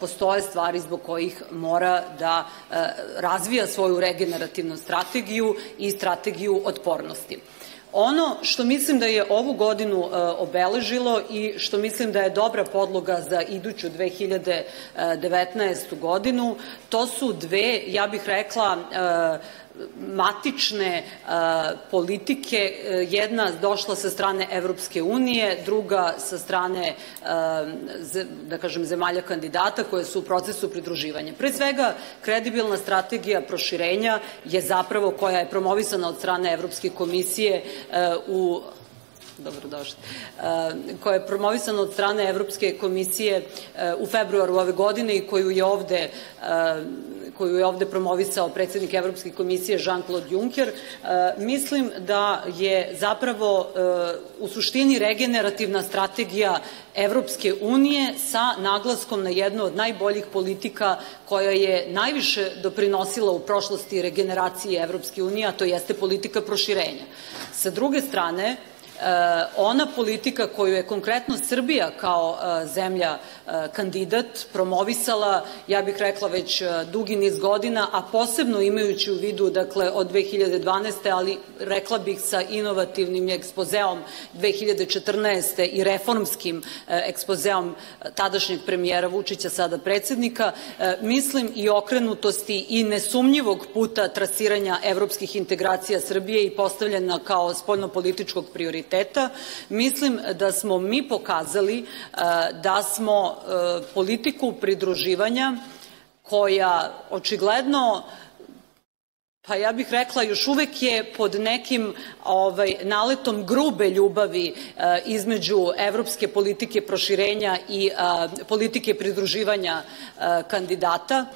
postoje stvari zbog kojih mora da razvija svoju regenerativnu strategiju i strategiju otpornosti. Ono što mislim da je ovu godinu obeležilo i što mislim da je dobra podloga za iduću 2019. godinu, to su dve, ja bih rekla, matične politike, jedna došla sa strane Evropske unije, druga sa strane, da kažem, zemalja kandidata koje su u procesu pridruživanja. Pre svega, kredibilna strategija proširenja je zapravo, koja je promovisana od strane Evropske komisije koja je promovisana od strane Evropske komisije u februaru ove godine i koju je ovde promovisao predsjednik Evropske komisije Jean-Claude Juncker. Mislim da je zapravo u suštini regenerativna strategija Evropske unije sa naglaskom na jednu od najboljih politika koja je najviše doprinosila u prošlosti regeneraciji Evropske unije, a to jeste politika proširenja. Sa druge strane, ona politika koju je konkretno Srbija kao zemlja kandidat promovisala, ja bih rekla već dugi niz godina, a posebno imajući u vidu, dakle, od 2012. ali rekla bih sa inovativnim ekspozeom 2014. i reformskim ekspozeom tadašnjeg premijera Vučića, sada predsjednika, mislim i okrenutosti i nesumnjivog puta trasiranja evropskih integracija Srbije i postavljena kao spoljnopolitičkog prioriteta. Mislim da smo mi pokazali da smo politiku pridruživanja, koja očigledno, pa ja bih rekla, još uvek je pod nekim naletom grube ljubavi između evropske politike proširenja i politike pridruživanja kandidata,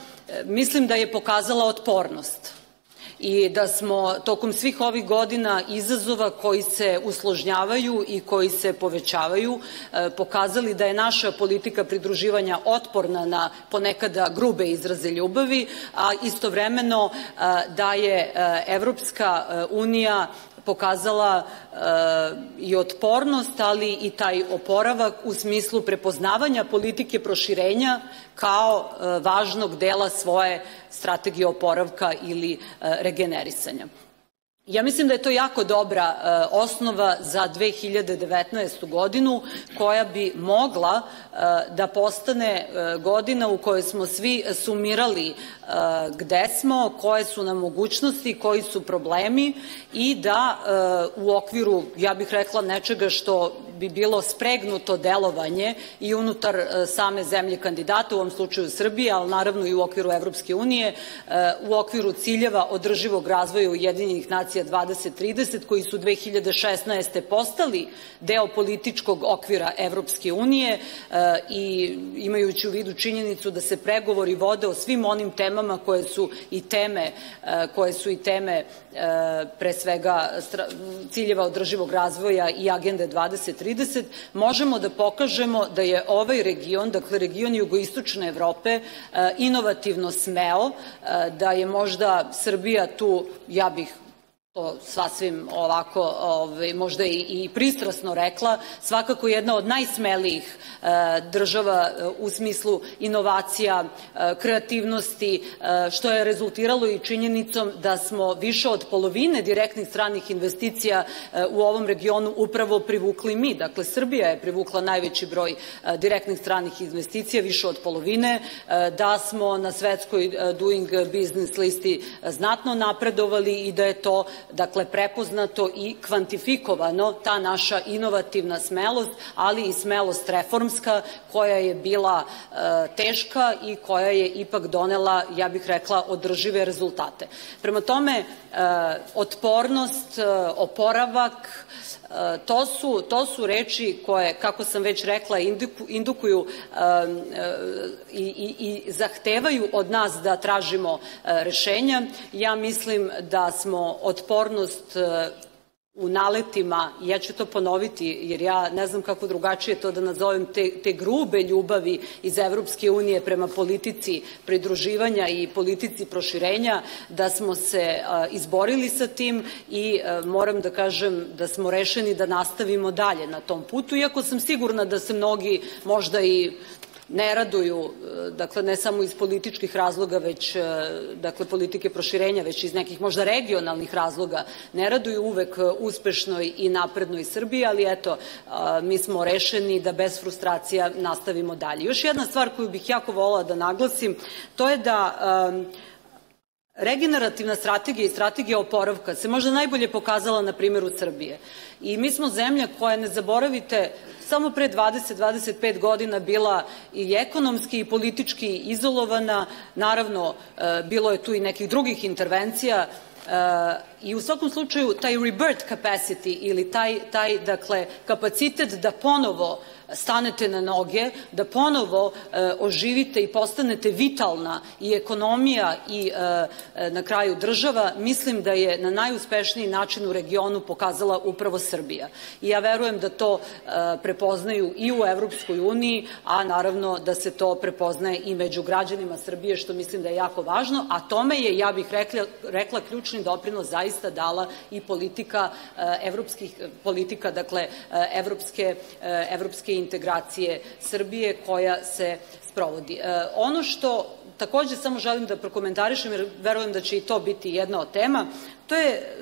mislim da je pokazala otpornost. i da smo tokom svih ovih godina izazova koji se usložnjavaju i koji se povećavaju pokazali da je naša politika pridruživanja otporna na ponekada grube izraze ljubavi, a istovremeno da je Evropska unija pokazala i otpornost, ali i taj oporavak u smislu prepoznavanja politike proširenja kao važnog dela svoje strategije oporavka ili regenerisanja. Ja mislim da je to jako dobra osnova za 2019. godinu koja bi mogla da postane godina u kojoj smo svi sumirali gde smo, koje su nam mogućnosti, koji su problemi i da u okviru, ja bih rekla, nečega što bi bilo spregnuto delovanje i unutar same zemlje kandidata, u ovom slučaju Srbije, ali naravno i u okviru Evropske unije, u okviru ciljeva održivog razvoja Ujedinjenih nacija 2030, koji su 2016. postali deo političkog okvira Evropske unije i imajući u vidu činjenicu da se pregovori vode o svim onim temama koje su i teme pre svega ciljeva održivog razvoja i agende 2030, možemo da pokažemo da je ovaj region, dakle region Jugoistočne Evrope, inovativno smeo, da je možda Srbija tu, ja bih to sasvim ovako možda i pristrasno rekla, svakako jedna od najsmelijih država u smislu inovacija, kreativnosti, što je rezultiralo i činjenicom da smo više od polovine direktnih stranih investicija u ovom regionu upravo privukli mi. Dakle, Srbija je privukla najveći broj direktnih stranih investicija, više od polovine, da smo na svetskoj Doing Business listi znatno napredovali i da je to prepoznato i kvantifikovano, ta naša inovativna smelost, ali i smelost reformska koja je bila teška i koja je ipak donela, ja bih rekla, održive rezultate. Prema tome, otpornost, oporavak, to su reči koje, kako sam već rekla, indukuju i zahtevaju od nas da tražimo rešenja. Ja mislim da smo otpornost u naletima, ja ću to ponoviti jer ja ne znam kako drugačije to da nazovem, te grube ljubavi iz Evropske unije prema politici pridruživanja i politici proširenja, da smo se izborili sa tim i moram da kažem da smo rešeni da nastavimo dalje na tom putu, iako sam sigurna da se mnogi možda i ne raduju, dakle ne samo iz političkih razloga, već dakle politike proširenja, već iz nekih možda regionalnih razloga, ne raduju uvek uspešnoj i naprednoj Srbiji, ali eto, mi smo rešeni da bez frustracija nastavimo dalje. Još jedna stvar koju bih jako volela da naglasim, to je da regenerativna strategija i strategija oporavka se možda najbolje pokazala na primjeru Srbije. I mi smo zemlja koja, ne zaboravite, samo pre 20-25 godina bila i ekonomski i politički izolovana. Naravno, bilo je tu i nekih drugih intervencija i u svakom slučaju taj rebirth capacity ili taj dakle, kapacitet da ponovo stanete na noge, da ponovo oživite i postanete vitalna i ekonomija i na kraju država, mislim da je na najuspešniji način u regionu pokazala upravo Srbija. I ja verujem da to prepoznaju i u Evropskoj uniji, a naravno da se to prepoznaje i među građanima Srbije, što mislim da je jako važno, a tome je, ja bih rekla, ključni doprinos zaista dala i politika, dakle, evropske integracije Srbije koja se sprovodi. Ono što takođe samo želim da prokomentarišem, jer verujem da će i to biti jedna od tema, to je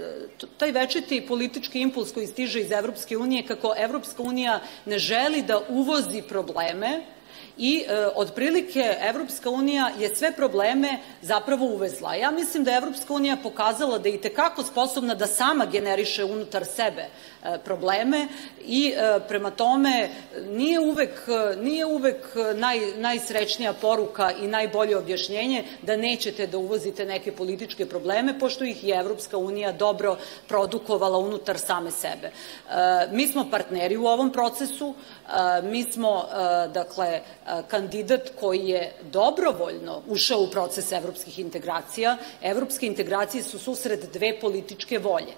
taj večiti politički impuls koji stiže iz Evropske unije, kako Evropska unija ne želi da uvozi probleme i otprilike Evropska unija je sve probleme zapravo uvezla. Ja mislim da je Evropska unija pokazala da je itekako sposobna da sama generiše unutar sebe probleme i prema tome nije uvek najsrećnija poruka i najbolje objašnjenje da nećete da uvozite neke političke probleme, pošto ih je Evropska unija dobro produkovala unutar same sebe. Mi smo partneri u ovom procesu, mi smo, dakle, kandidat koji je dobrovoljno ušao u proces evropskih integracija. Evropske integracije su susret dve političke volje.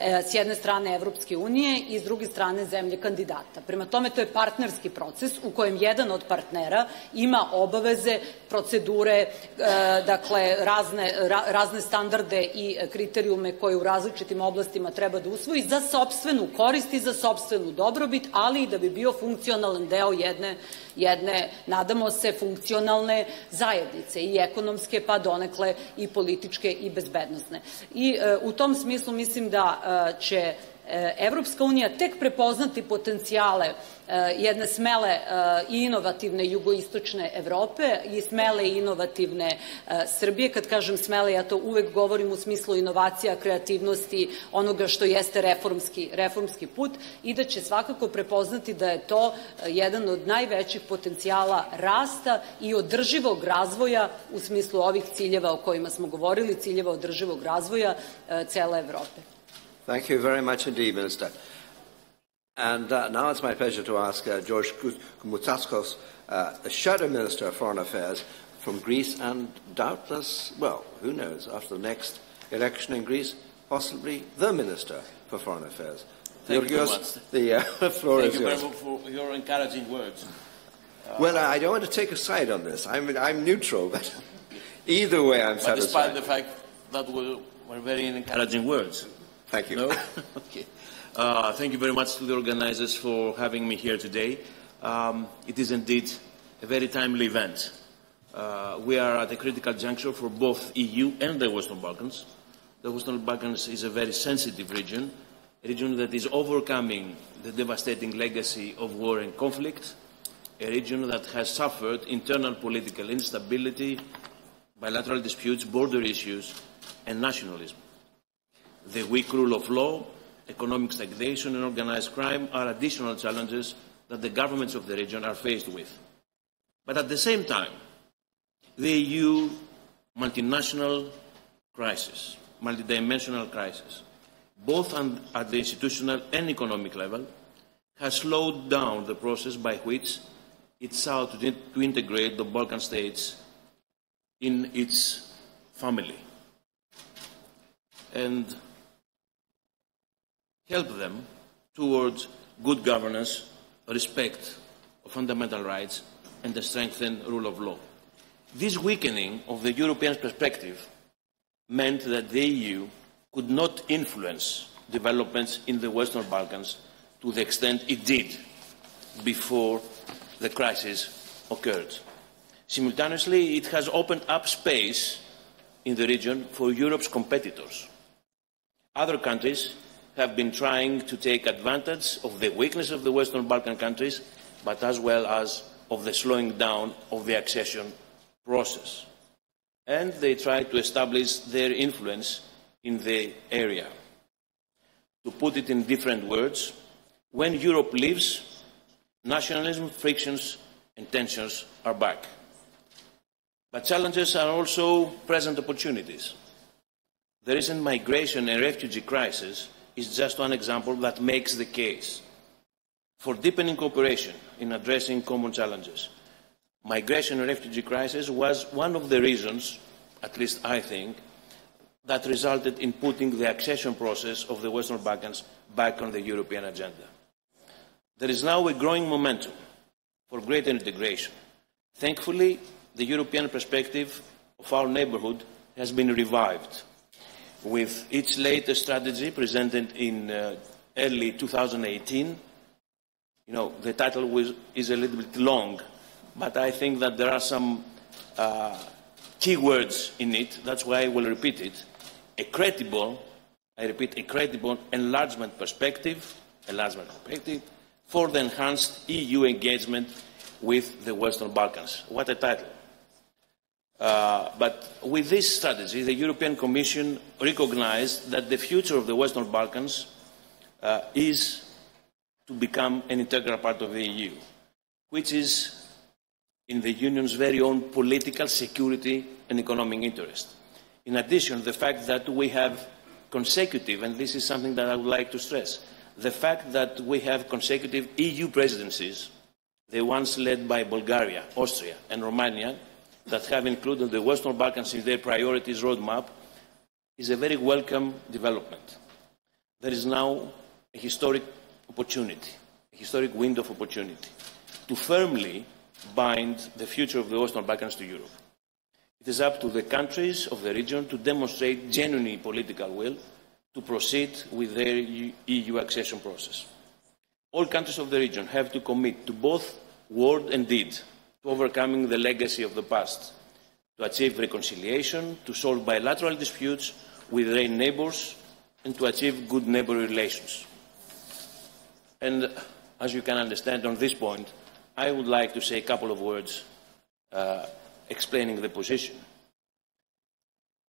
S jedne strane Evropske unije i s druge strane zemlje kandidata. Prema tome, to je partnerski proces u kojem jedan od partnera ima obaveze, procedure, dakle, razne standarde i kriterijume koje u različitim oblastima treba da usvoji za sopstvenu korist i za sopstvenu dobrobit, ali i da bi bio funkcionalan deo jedne, nadamo se, funkcionalne zajednice i ekonomske, pa donekle i političke i bezbednosne. I u tom smislu mislim da će Evropska unija tek prepoznati potencijale jedne smele i inovativne jugoistočne Evrope i smele i inovativne Srbije. Kad kažem smele, ja to uvek govorim u smislu inovacija, kreativnosti, onoga što jeste reformski put i da će svakako prepoznati da je to jedan od najvećih potencijala rasta i održivog razvoja u smislu ovih ciljeva o kojima smo govorili, ciljeva održivog razvoja cele Evrope. Thank you very much indeed, Minister. And now it's my pleasure to ask George Koumoutsakos, the Shadow Minister of Foreign Affairs from Greece, and doubtless, well, who knows, after the next election in Greece, possibly the Minister for Foreign Affairs. Thank you very much. The floor is yours. Thank you very much for your encouraging words. Well, I don't want to take a side on this. I'm neutral, but either way I'm satisfied. Despite the fact that were very encouraging words. Thank you. No? Okay. Thank you very much to the organizers for having me here today. It is indeed a very timely event. We are at a critical juncture for both EU and the Western Balkans. The Western Balkans is a very sensitive region, a region that is overcoming the devastating legacy of war and conflict, a region that has suffered internal political instability, bilateral disputes, border issues, and nationalism. The weak rule of law, economic stagnation and organized crime are additional challenges that the governments of the region are faced with. But at the same time, the EU multinational crisis, multidimensional crisis, both at the institutional and economic level, has slowed down the process by which it sought to integrate the Balkan states in its family and help them towards good governance, respect of fundamental rights, and the strengthened rule of law. This weakening of the European perspective meant that the EU could not influence developments in the Western Balkans to the extent it did before the crisis occurred. Simultaneously, it has opened up space in the region for Europe's competitors. Other countries have been trying to take advantage of the weakness of the Western Balkan countries, but as well as of the slowing down of the accession process. And they try to establish their influence in the area. To put it in different words, when Europe leaves, nationalism, frictions, and tensions are back. But challenges are also present opportunities. The recent migration and refugee crisis is just one example that makes the case for deepening cooperation in addressing common challenges. Migration and refugee crisis was one of the reasons, at least I think, that resulted in putting the accession process of the Western Balkans back on the European agenda. There is now a growing momentum for greater integration. Thankfully, the European perspective of our neighbourhood has been revived. With its latest strategy presented in early 2018, the title is a little bit long, but I think that there are some key words in it. That's why I will repeat it. A credible, I repeat, a credible enlargement perspective for the enhanced EU engagement with the Western Balkans. What a title. But with this strategy, the European Commission recognized that the future of the Western Balkans is to become an integral part of the EU, which is in the Union's very own political, security and economic interest. In addition, the fact that we have consecutive, and this is something that I would like to stress, the fact that we have consecutive EU presidencies the ones led by Bulgaria, Austria, and Romania, that have included the Western Balkans in their priorities roadmap, is a very welcome development. There is now a historic opportunity, a historic window of opportunity, to firmly bind the future of the Western Balkans to Europe. It is up to the countries of the region to demonstrate genuine political will to proceed with their EU accession process. All countries of the region have to commit to both word and deed to overcoming the legacy of the past, to achieve reconciliation, to solve bilateral disputes with their neighbours, and to achieve good neighbourly relations. And as you can understand on this point, I would like to say a couple of words explaining the position.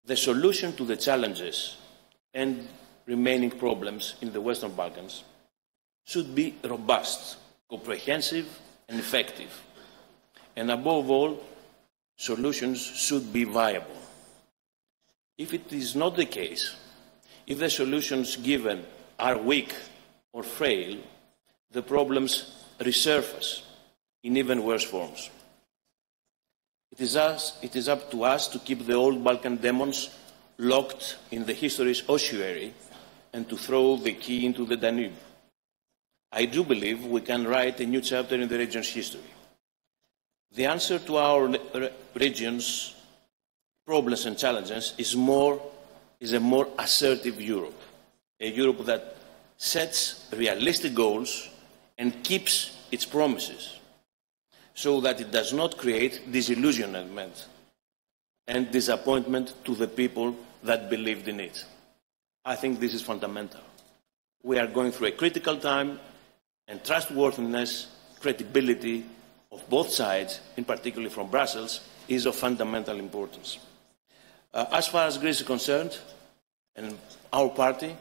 The solution to the challenges and remaining problems in the Western Balkans should be robust, comprehensive, and effective. And above all, solutions should be viable. If it is not the case, if the solutions given are weak or frail, the problems resurface in even worse forms. It is up to us to keep the old Balkan demons locked in the history's ossuary and to throw the key into the Danube. I do believe we can write a new chapter in the region's history. The answer to our region's problems and challenges is a more assertive Europe, a Europe that sets realistic goals and keeps its promises, so that it does not create disillusionment and disappointment to the people that believed in it. I think this is fundamental. We are going through a critical time, and trustworthiness, credibility of both sides, in particular from Brussels, is of fundamental importance. As far as Greece is concerned, and our party,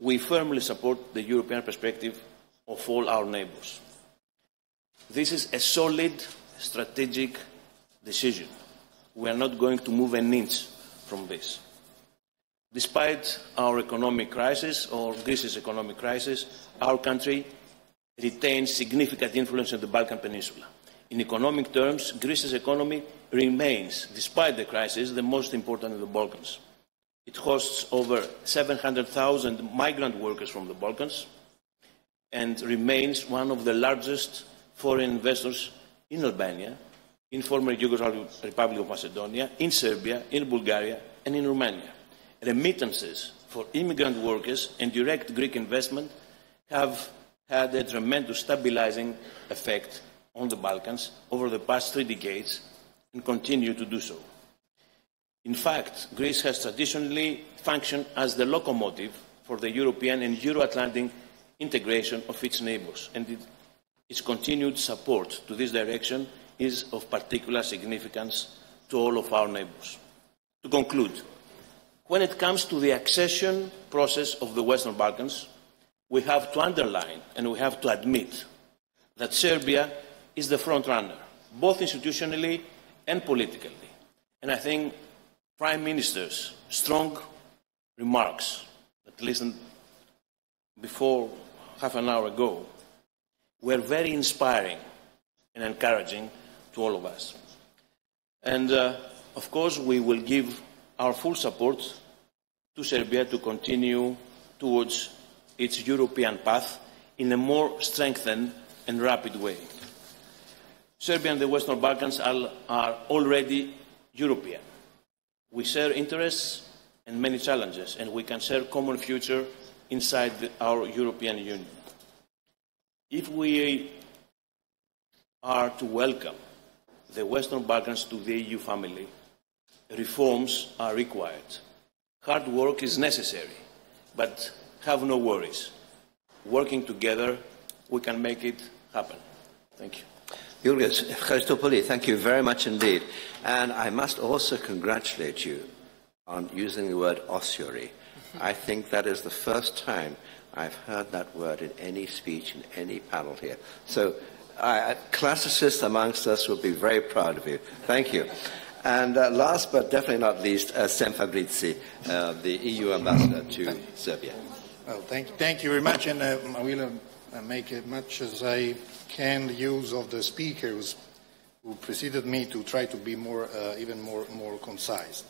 we firmly support the European perspective of all our neighbours. This is a solid strategic decision. We are not going to move an inch from this. Despite our economic crisis, or Greece's economic crisis, our country retains significant influence in the Balkan Peninsula. In economic terms, Greece's economy remains, despite the crisis, the most important in the Balkans. It hosts over 700,000 migrant workers from the Balkans and remains one of the largest foreign investors in Albania, in former Yugoslav Republic of Macedonia, in Serbia, in Bulgaria, and in Romania. Remittances for immigrant workers and direct Greek investment have had a tremendous stabilizing effect on the Balkans over the past 3 decades and continue to do so. In fact, Greece has traditionally functioned as the locomotive for the European and Euro-Atlantic integration of its neighbours, and its continued support to this direction is of particular significance to all of our neighbours. To conclude, when it comes to the accession process of the Western Balkans, we have to underline and we have to admit that Serbia is the front runner, both institutionally and politically. And I think Prime Minister's strong remarks that listened before half an hour ago were very inspiring and encouraging to all of us. And of course, we will give our full support to Serbia to continue towards its European path in a more strengthened and rapid way. Serbia and the Western Balkans are already European. We share interests and many challenges, and we can share a common future inside our European Union. If we are to welcome the Western Balkans to the EU family, reforms are required. Hard work is necessary, but have no worries. Working together, we can make it happen. Thank you. Yurgis Christopouli, thank you very much indeed. And I must also congratulate you on using the word ossuary. I think that is the first time I've heard that word in any speech, in any panel here. So classicists amongst us will be very proud of you. Thank you. And last but definitely not least, Sem Fabrizi, the EU ambassador to Serbia. Well, thank you very much, and I will make as much as I can use of the speakers who preceded me to try to be even more concise.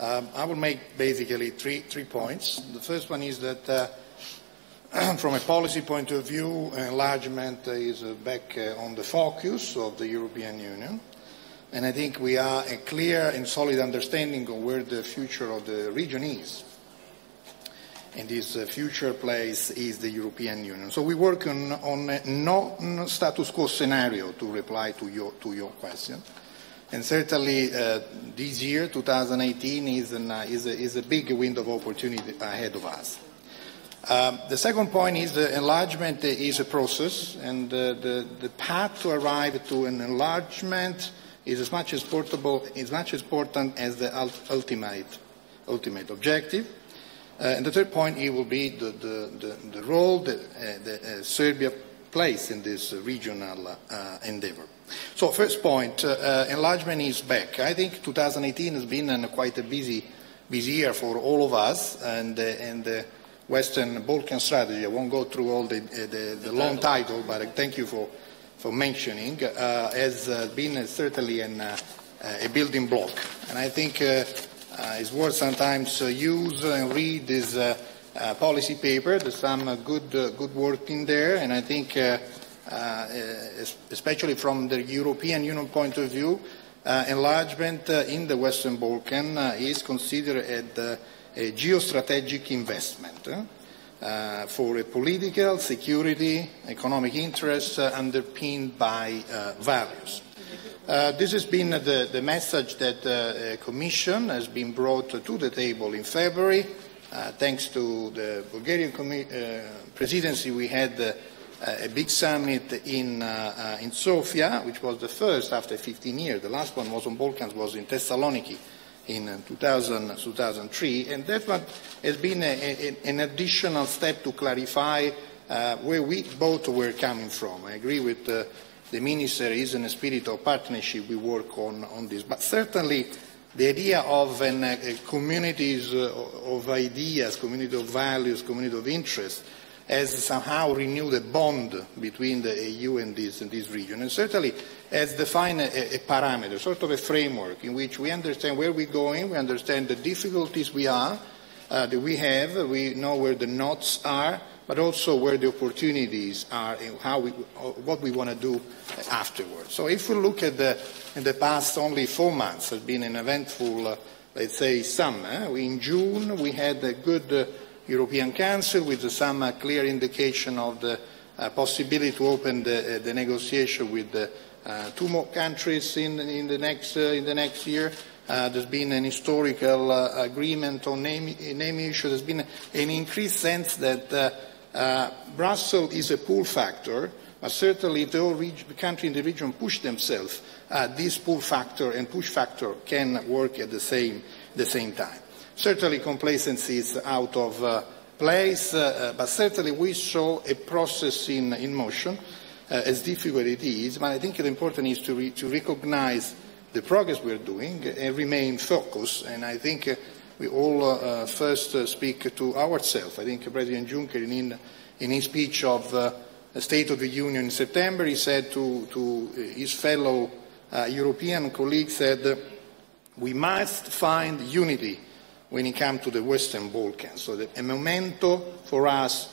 I will make basically three points. The first one is that from a policy point of view, enlargement is back on the focus of the European Union. And I think we are a clear and solid understanding of where the future of the region is. And this future place is the European Union. So we work on a non-status quo scenario to reply to your question. And certainly this year, 2018, is a big window of opportunity ahead of us. The second point is enlargement is a process, and the path to arrive to an enlargement is as much important as the ultimate objective. And the third point, it will be the role that Serbia plays in this regional endeavor. So first point, enlargement is back. I think 2018 has been quite a busy year for all of us, and the Western Balkan strategy, I won't go through all the long title, but thank you for mentioning, has been certainly a building block. And I think it's worth sometimes use and read this policy paper. There's some good work in there, and I think especially from the European Union point of view, enlargement in the Western Balkan is considered a geostrategic investment for a political, security, economic interest underpinned by values. This has been the message that the Commission has been brought to the table in February. Thanks to the Bulgarian presidency, we had a big summit in Sofia, which was the first after 15 years. The last one was on Balkans, was in Thessaloniki in 2003, and that one has been an additional step to clarify where we both were coming from. I agree with the Minister, is in a spirit of partnership we work on this, but certainly the idea of communities of ideas, community of values, community of interest has somehow renewed a bond between the EU and this region, and certainly has defined a parameter, sort of a framework in which we understand where we're going, we understand the difficulties we have, we know where the knots are, but also where the opportunities are and what we want to do afterwards. So if we look at in the past only 4 months, has been an eventful, let's say, summer. In June, we had a good European Council with some clear indication of the possibility to open the negotiation with 2 more countries in the next year. There's been an historical agreement on naming issue. There's been an increased sense that Brussels is a pull factor, but certainly if the whole country in the region push themselves, this pull factor and push factor can work at the same time. Certainly complacency is out of place, but certainly we saw a process in motion, as difficult it is, but I think the important is to recognize the progress we're doing and remain focused, and I think we all first speak to ourselves. I think President Juncker, in his speech of the State of the Union in September, he said to his fellow European colleagues, said, we must find unity when it comes to the Western Balkans, so that a memento for us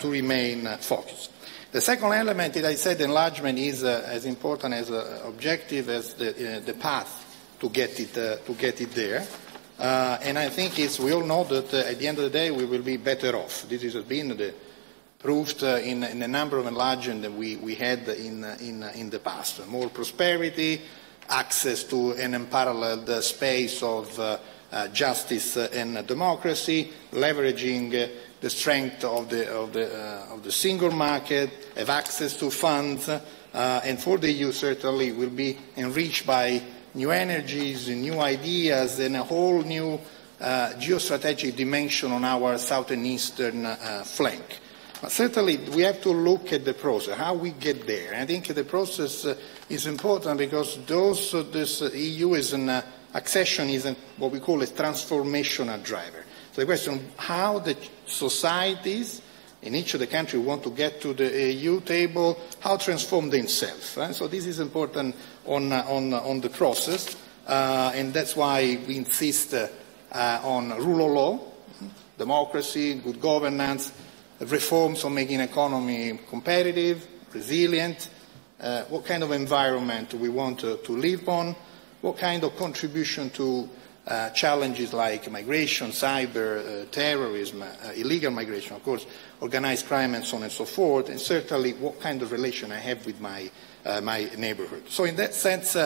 to remain focused. The second element that I said, enlargement, is as important as an objective as the path to get it there. And I think we all know that at the end of the day we will be better off. This has been proved in a number of enlargements that we had in the past. More prosperity, access to an unparalleled space of justice and democracy, leveraging the strength of the single market, have access to funds, and for the EU certainly will be enriched by new energies, new ideas, and a whole new geostrategic dimension on our southern eastern flank. But certainly we have to look at the process, how we get there. And I think the process is important because this EU is accession is what we call a transformational driver. So the question, how the societies in each of the countries who want to get to the EU table, how to transform themselves. So this is important on the process, and that's why we insist on rule of law, democracy, good governance, reforms on making economy competitive, resilient, what kind of environment we want to live on, what kind of contribution to challenges like migration, cyber, terrorism, illegal migration, of course, organized crime and so on and so forth, and certainly what kind of relation I have with my neighborhood. So in that sense,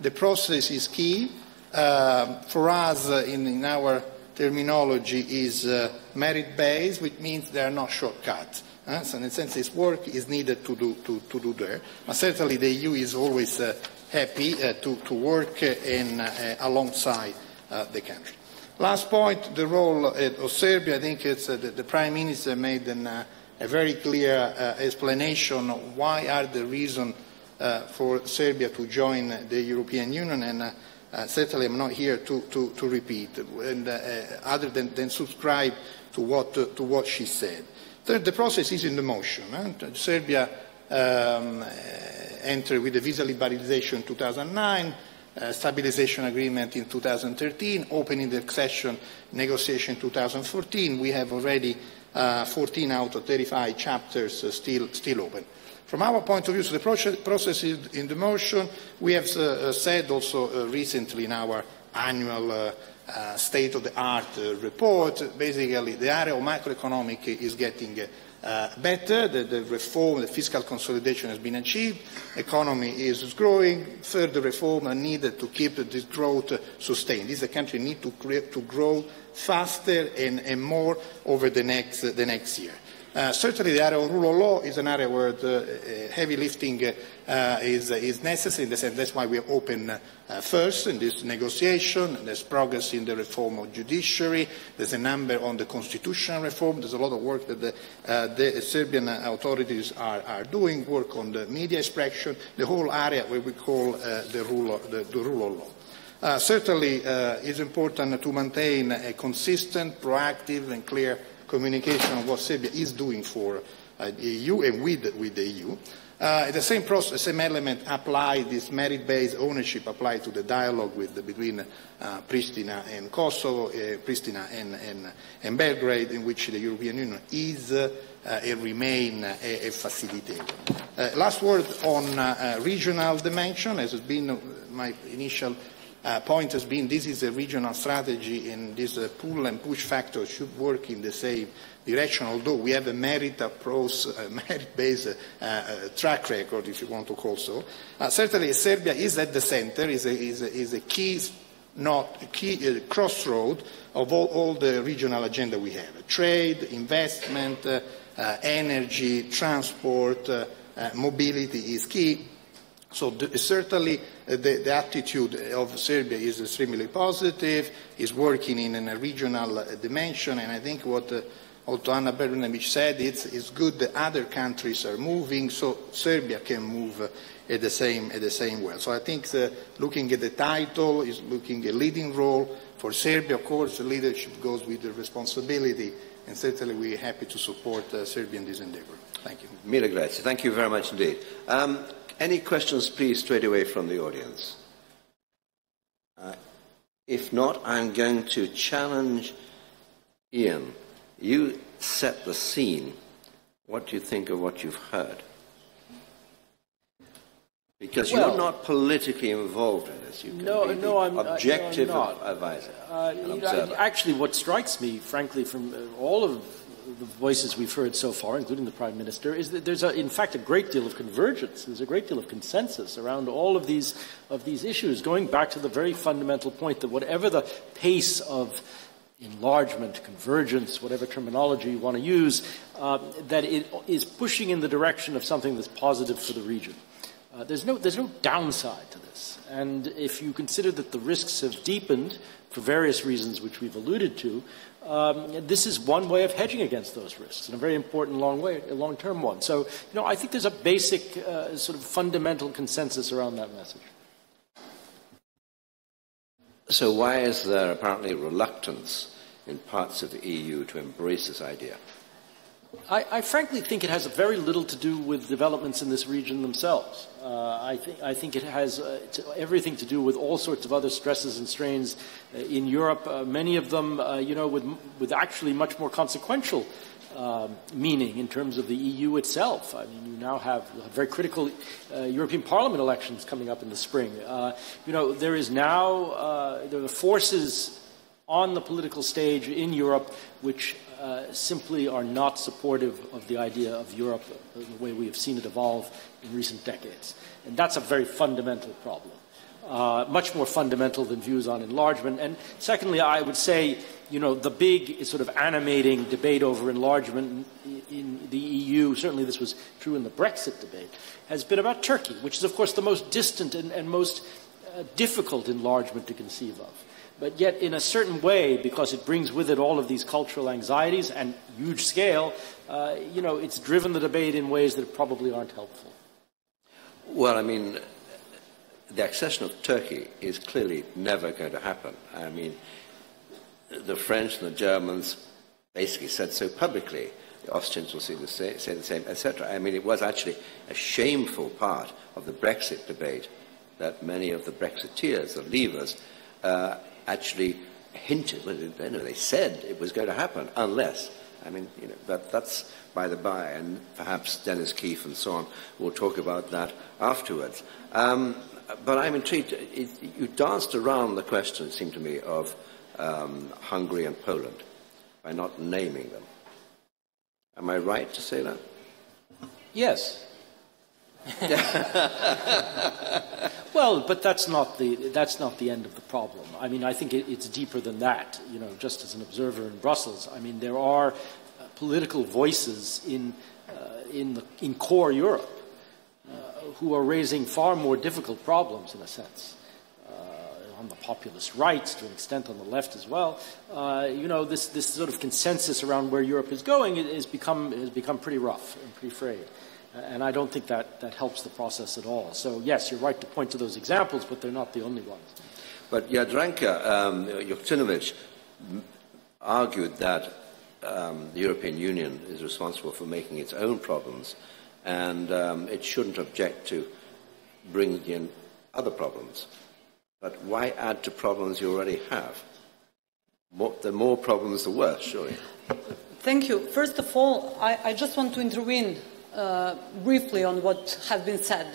the process is key. For us, in our terminology, is merit-based, which means there are not shortcuts. So in a sense, this work is needed to do there. But certainly the EU is always happy to work alongside the country. Last point, the role of Serbia. I think it's, the Prime Minister made a very clear explanation of why are the reasons for Serbia to join the European Union, and certainly I'm not here to repeat, and, other than subscribe to what she said. Third, the process is in the motion. Serbia entered with the visa liberalization in 2009, stabilization agreement in 2013, opening the accession negotiation in 2014. We have already 14 out of 35 chapters still open. From our point of view, so the process is in the motion. We have said also recently in our annual state-of-the-art report, basically the area of macroeconomic is getting better, the reform, the fiscal consolidation has been achieved, economy is growing, further reform are needed to keep this growth sustained. This country needs to grow faster and more over the next year. Certainly the area of rule of law is an area where the heavy lifting is necessary. That's why we are open first in this negotiation. There's progress in the reform of judiciary. There's a number on the constitutional reform. There's a lot of work that the Serbian authorities are doing, work on the media expression, the whole area where we call the rule of law. Certainly it's important to maintain a consistent, proactive and clear communication of what Serbia is doing for the EU and with the EU. The same process, same element apply, this merit-based ownership apply to the dialogue between Pristina and Kosovo, Pristina and Belgrade, in which the European Union is and remain a facilitator. Last word on regional dimension, as has been my initial point has been this is a regional strategy, and this pull and push factor should work in the same direction, although we have a merit approach, merit-based track record, if you want to call so. Certainly Serbia is at the center, is a key crossroad of all the regional agenda we have. Trade, investment, energy, transport, mobility is key. So certainly the attitude of Serbia is extremely positive, is working in a regional dimension, and I think what Anna Brnabić said, it's good that other countries are moving, so Serbia can move at the same way. So I think looking at the title is looking at a leading role for Serbia. Of course, the leadership goes with the responsibility, and certainly we're happy to support Serbia in this endeavor. Thank you. Mille grazie. Thank you very much indeed. Any questions, please, straight away from the audience? If not, I'm going to challenge Ian. You set the scene. What do you think of what you've heard? Because you're not politically involved in this. You can be I'm objective not. advisor. Actually, what strikes me, frankly, from all of the voices we've heard so far, including the Prime Minister, is that there's, in fact, a great deal of convergence. There's a great deal of consensus around all of these issues, going back to the very fundamental point that whatever the pace of enlargement, convergence, whatever terminology you want to use, that it is pushing in the direction of something that's positive for the region. There's no downside to this. And if you consider that the risks have deepened for various reasons which we've alluded to, this is one way of hedging against those risks, and a very important long-term one. So, I think there's a basic sort of fundamental consensus around that message. So why is there apparently reluctance in parts of the EU to embrace this idea? I frankly think it has very little to do with developments in this region themselves. I think it has everything to do with all sorts of other stresses and strains in Europe, many of them, with actually much more consequential meaning in terms of the EU itself. I mean, you now have very critical European Parliament elections coming up in the spring. There is now, there are forces on the political stage in Europe which simply are not supportive of the idea of Europe the way we have seen it evolve in recent decades. And that's a very fundamental problem, much more fundamental than views on enlargement. And secondly, I would say, the big sort of animating debate over enlargement in the EU, certainly this was true in the Brexit debate, has been about Turkey, which is, of course, the most distant and most difficult enlargement to conceive of. But yet, in a certain way, because it brings with it all of these cultural anxieties and huge scale, it's driven the debate in ways that probably aren't helpful. Well, I mean, the accession of Turkey is clearly never going to happen. I mean, the French and the Germans basically said so publicly. The Austrians will say the same, etc. I mean, it was actually a shameful part of the Brexit debate that many of the Brexiteers, the Leavers, actually hinted, they said it was going to happen, unless, I mean, that's by the by, and perhaps Dennis Keefe and so on will talk about that afterwards. But I'm intrigued, you danced around the question, it seemed to me, of Hungary and Poland by not naming them. Am I right to say that? Yes. Well, but that's not the end of the problem. I mean, I think it's deeper than that. Just as an observer in Brussels, I mean, there are political voices in core Europe who are raising far more difficult problems, in a sense, on the populist right, to an extent on the left as well. This sort of consensus around where Europe is going has become pretty rough and pretty frayed. And I don't think that helps the process at all. So, yes, you're right to point to those examples, but they're not the only ones. But Jadranka Joksimovic argued that the European Union is responsible for making its own problems, and it shouldn't object to bringing in other problems. But why add to problems you already have? The more problems, the worse, surely. Thank you. First of all, I just want to intervene briefly on what has been said.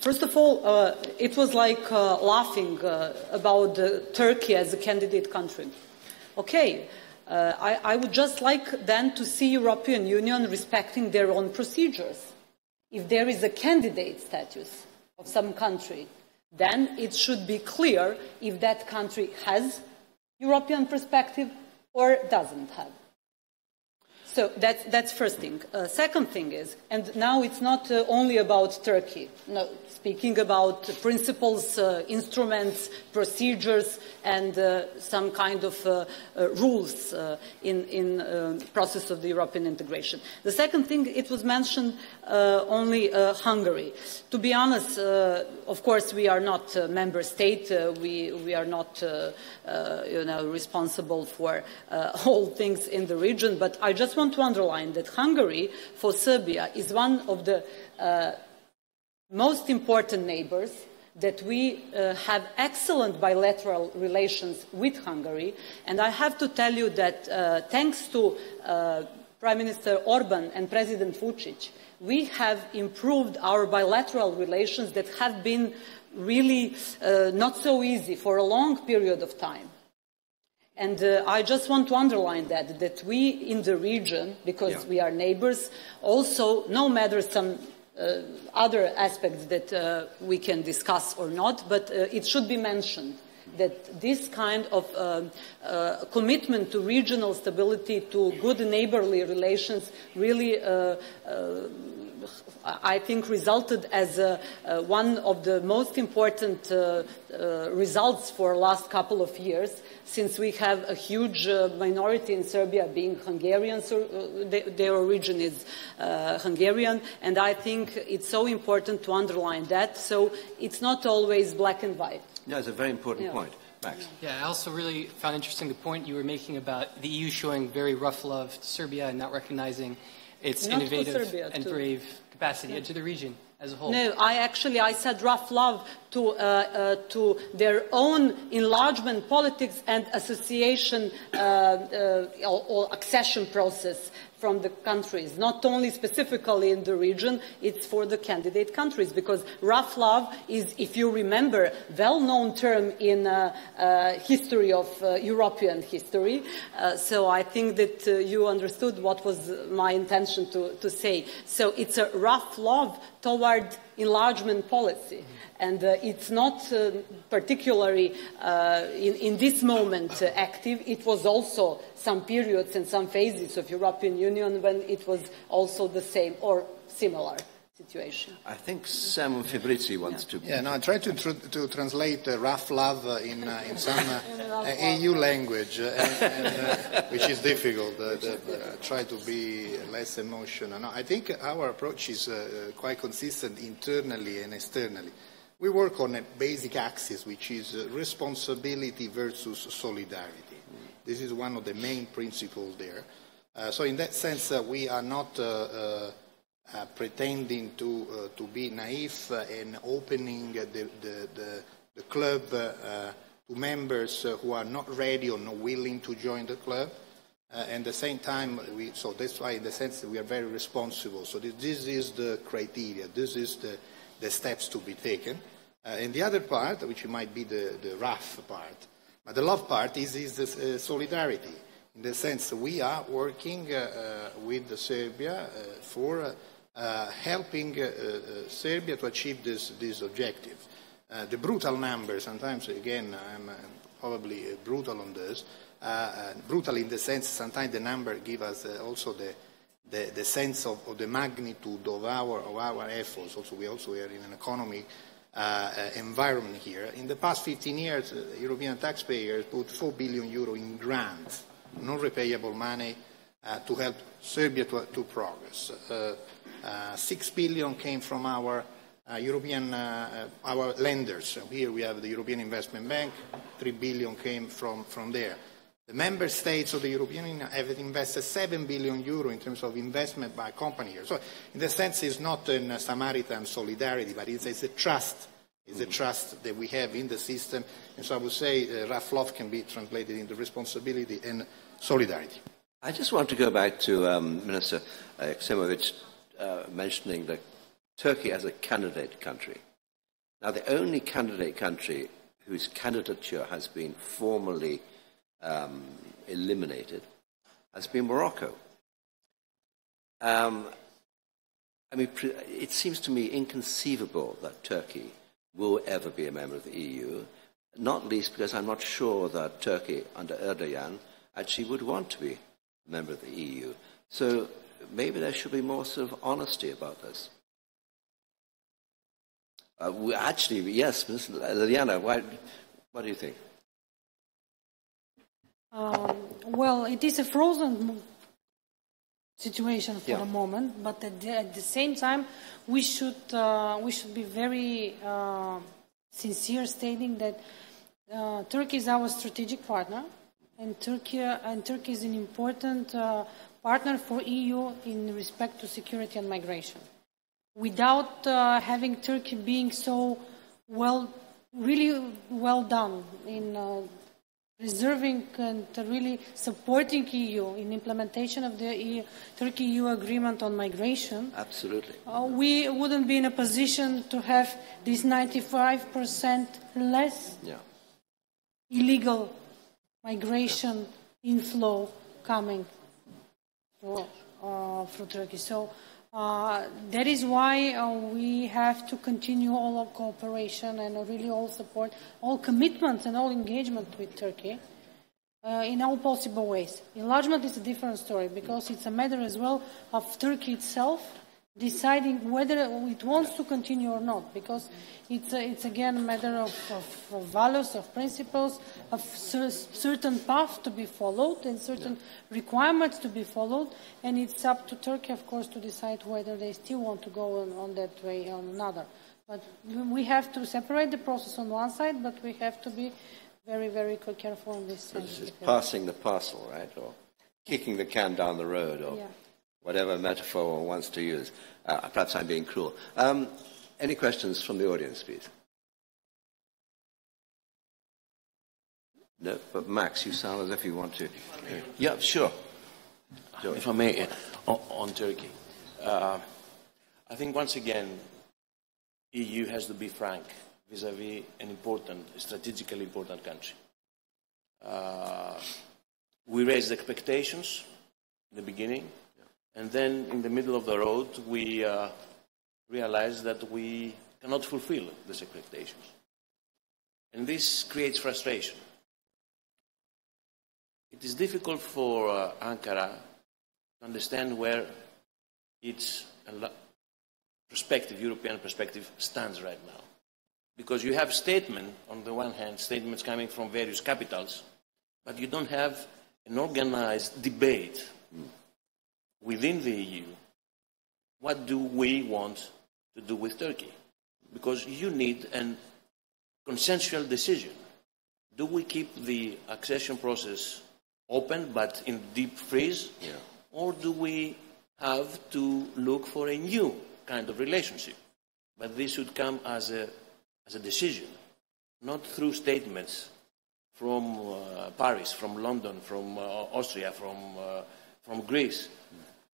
First of all, it was like laughing about Turkey as a candidate country. Okay, I would just like then to see European Union respecting their own procedures. If there is a candidate status of some country, then it should be clear if that country has European perspective or doesn't have. So that's first thing. Second thing is, and now it's not only about Turkey. No, speaking about principles, instruments, procedures, and some kind of rules in process of the European integration. The second thing, it was mentioned only Hungary. To be honest, of course, we are not a member state. We are not, responsible for all things in the region. But I just want to underline that Hungary, for Serbia, is one of the most important neighbors, that we have excellent bilateral relations with Hungary. And I have to tell you that thanks to Prime Minister Orban and President Vučić, we have improved our bilateral relations that have been really not so easy for a long period of time. And I just want to underline that we in the region, because we are neighbors, also, no matter some other aspects that we can discuss or not, but it should be mentioned that this kind of commitment to regional stability, to good neighborly relations, really, I think, resulted as one of the most important results for the last couple of years, since we have a huge minority in Serbia being Hungarian, so their origin is Hungarian, and I think it's so important to underline that. So it's not always black and white. No, it's a very important point. Max. Yeah, I also really found interesting the point you were making about the EU showing very rough love to Serbia and not recognizing its Not innovative Serbia, and brave capacity, and to the region as a whole. No, I said rough love to their own enlargement politics and association or accession process from the countries, not only specifically in the region, it's for the candidate countries, because rough love is, if you remember, well-known term in history of European history. So I think that you understood what was my intention to say. So it's a rough love toward enlargement policy. And it's not particularly in this moment active. It was also some periods and some phases of European Union when it was also the same or similar situation. I think Sam Fabrizi wants to... Yeah, no, I try to translate rough love in some EU language, which is difficult. Try to be less emotional. No, I think our approach is quite consistent internally and externally. We work on a basic axis, which is responsibility versus solidarity. This is one of the main principles there. So in that sense, we are not pretending to be naive and opening the club to members who are not ready or not willing to join the club. And at the same time, so that's why in the sense that we are very responsible. So this is the criteria, this is the steps to be taken. And the other part, which might be the rough part, but the love part is the solidarity. In the sense we are working with Serbia for helping Serbia to achieve this objective. The brutal numbers, sometimes again I'm probably brutal on this, brutal in the sense sometimes the number give us also the sense of the magnitude of our efforts. Also we are in an economic environment here. In the past 15 years, European taxpayers put 4 billion euro in grants, non-repayable money, to help Serbia to progress. 6 billion came from our European, our lenders. Here we have the European Investment Bank, 3 billion came from there. The member states of the European Union have invested 7 billion euro in terms of investment by company here. So in the sense it's not a Samaritan solidarity, but it's a trust. It's a trust that we have in the system. And so I would say rough love can be translated into responsibility and solidarity. I just want to go back to Minister Eksimovic mentioning that Turkey as a candidate country. Now, the only candidate country whose candidature has been formally eliminated has been Morocco. I mean, it seems to me inconceivable that Turkey will ever be a member of the EU, not least because I'm not sure that Turkey under Erdogan actually would want to be a member of the EU. So maybe there should be more sort of honesty about this. Actually, yes, Ms. Liliana, what do you think? Well, it is a frozen situation for the moment, but at the same time, we should be very sincere, stating that Turkey is our strategic partner, and Turkey is an important partner for EU in respect to security and migration. Without having Turkey being so really well done in preserving and really supporting EU in implementation of the Turkey-EU agreement on migration. Absolutely. We wouldn't be in a position to have this 95% less illegal migration inflow coming through Turkey. So that is why we have to continue all our cooperation and really all support, all commitments and all engagement with Turkey in all possible ways. Enlargement is a different story because it's a matter as well of Turkey itself deciding whether it wants to continue or not, because it's again a matter of values, of principles, of certain path to be followed and certain requirements to be followed, and it's up to Turkey, of course, to decide whether they still want to go on that way or another. But we have to separate the process on one side, but we have to be very, very careful on this. So this is passing the parcel, right? Or kicking the can down the road, or whatever metaphor one wants to use. Perhaps I'm being cruel. Any questions from the audience, please? No, but Max, you sound as if you want to. Yeah, sure. If I may, on Turkey. I think once again, EU has to be frank vis-à-vis an important, strategically important country. We raised expectations in the beginning, and then in the middle of the road, we realized that we cannot fulfill these expectations. And this creates frustration. It is difficult for Ankara to understand where its perspective, European perspective, stands right now. Because you have statements, on the one hand, statements coming from various capitals, but you don't have an organized debate within the EU. What do we want to do with Turkey? Because you need a consensual decision. Do we keep the accession process open but in deep freeze? Or do we have to look for a new kind of relationship? But this should come as a decision, not through statements from Paris, from London, from Austria, from Greece.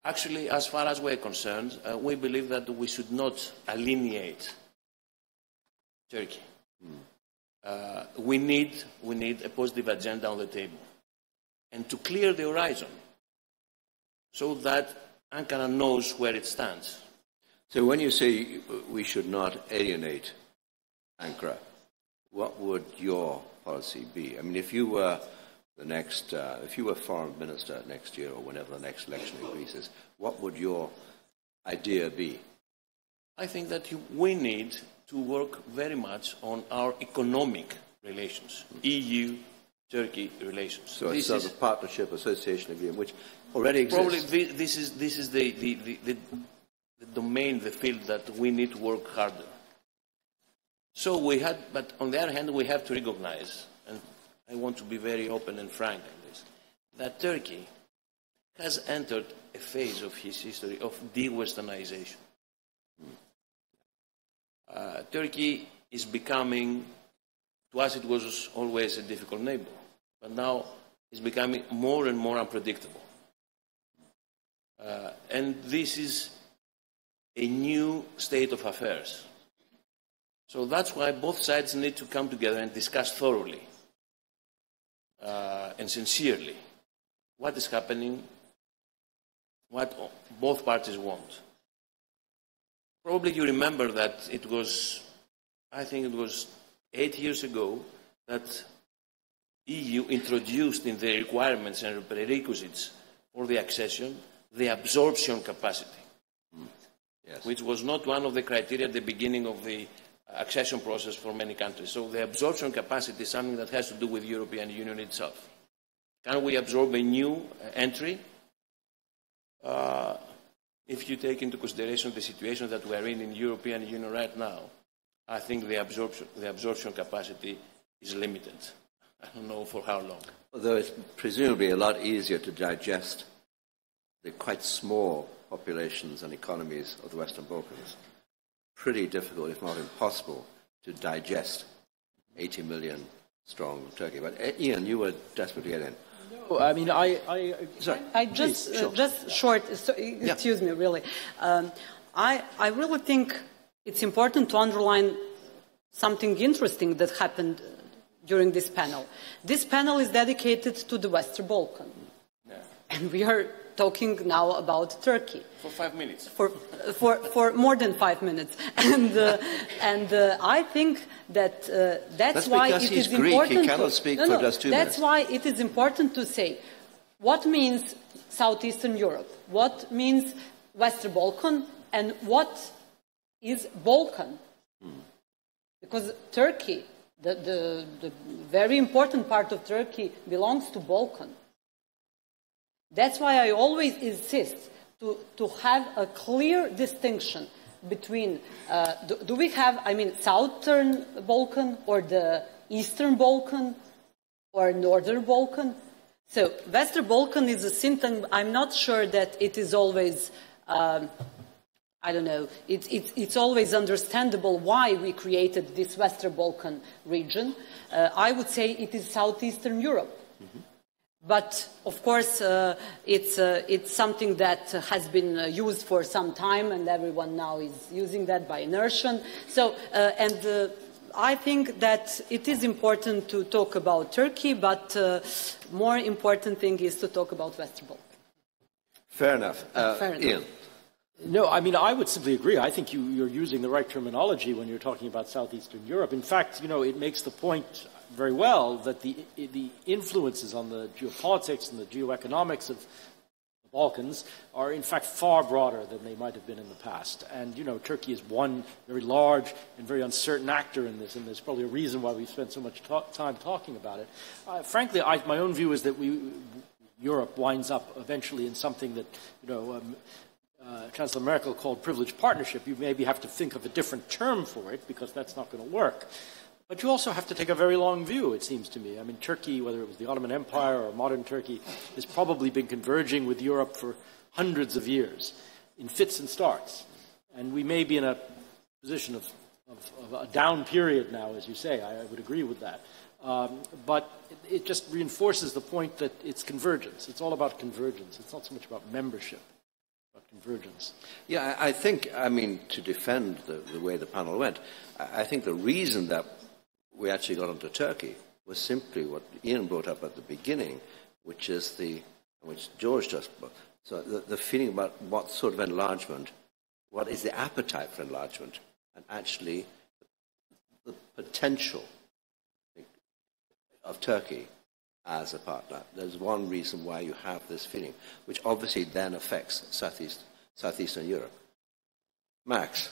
Actually, as far as we're concerned, we believe that we should not alienate Turkey. We need a positive agenda on the table, and to clear the horizon so that Ankara knows where it stands. So when you say we should not alienate Ankara, what would your policy be? I mean, if you were if you were foreign minister next year or whenever the next election in Greece is, what would your idea be? I think that we need to work very much on our economic relations, EU-Turkey relations. So it's sort of a partnership, association agreement, which already exists. Probably this is the domain, the field that we need to work harder. So but on the other hand, we have to recognize, and I want to be very open and frank on this, that Turkey has entered a phase of his history of de-Westernization. Turkey is becoming, to us it was always a difficult neighbor, but now it's becoming more and more unpredictable. And this is a new state of affairs. So that's why both sides need to come together and discuss thoroughly and sincerely what is happening, what both parties want. Probably you remember that I think it was 8 years ago that EU introduced in the requirements and prerequisites for the accession the absorption capacity, which was not one of the criteria at the beginning of the accession process for many countries. So the absorption capacity is something that has to do with the European Union itself. Can we absorb a new entry? If you take into consideration the situation that we are in the European Union right now, I think the absorption capacity is limited. I don't know for how long. Although it's presumably a lot easier to digest the quite small populations and economies of the Western Balkans. Pretty difficult, if not impossible, to digest 80 million strong Turkey. But Ian, you were desperate to get in. No, I mean, excuse me, really. I really think it's important to underline something interesting that happened during this panel. This panel is dedicated to the Western Balkans. Yeah. And we are talking now about Turkey. For 5 minutes. For more than 5 minutes. And I think that that's why it is Greek. important. He cannot speak for just 2 minutes. That's why it is important to say what means Southeastern Europe, what means Western Balkan, and what is Balkan. Because Turkey, the very important part of Turkey belongs to Balkan. That's why I always insist to have a clear distinction between, do we have, Southern Balkan or the Eastern Balkan or Northern Balkan. So Western Balkan is a syntagm. I'm not sure that it is always, I don't know, it's always understandable why we created this Western Balkan region. I would say it is Southeastern Europe. But, of course, it's something that has been used for some time, and everyone now is using that by inertia. So, I think that it is important to talk about Turkey, but more important thing is to talk about Western Balkans. Fair enough. Fair enough. Ian. No, I mean, I would simply agree. I think you're using the right terminology when you're talking about Southeastern Europe. In fact, you know, it makes the point very well that the influences on the geopolitics and the geoeconomics of the Balkans are in fact far broader than they might have been in the past. And, you know, Turkey is one very large and very uncertain actor in this, and there's probably a reason why we've spent so much time talking about it. Frankly, my own view is that Europe winds up eventually in something that, you know, Chancellor Merkel called privileged partnership. You maybe have to think of a different term for it because that's not going to work. But you also have to take a very long view, it seems to me. I mean, Turkey, whether it was the Ottoman Empire or modern Turkey, has probably been converging with Europe for hundreds of years in fits and starts. And we may be in a position of a down period now, as you say. I would agree with that. But it just reinforces the point that it's convergence. It's all about convergence. It's not so much about membership, but convergence. Yeah, I think, I mean, to defend the way the panel went, I think the reason that we actually got into Turkey was simply what Ian brought up at the beginning, which is which George just brought. So the feeling about what sort of enlargement, what is the appetite for enlargement, and actually the potential of Turkey as a partner. There's one reason why you have this feeling, which obviously then affects Southeastern Europe. Max?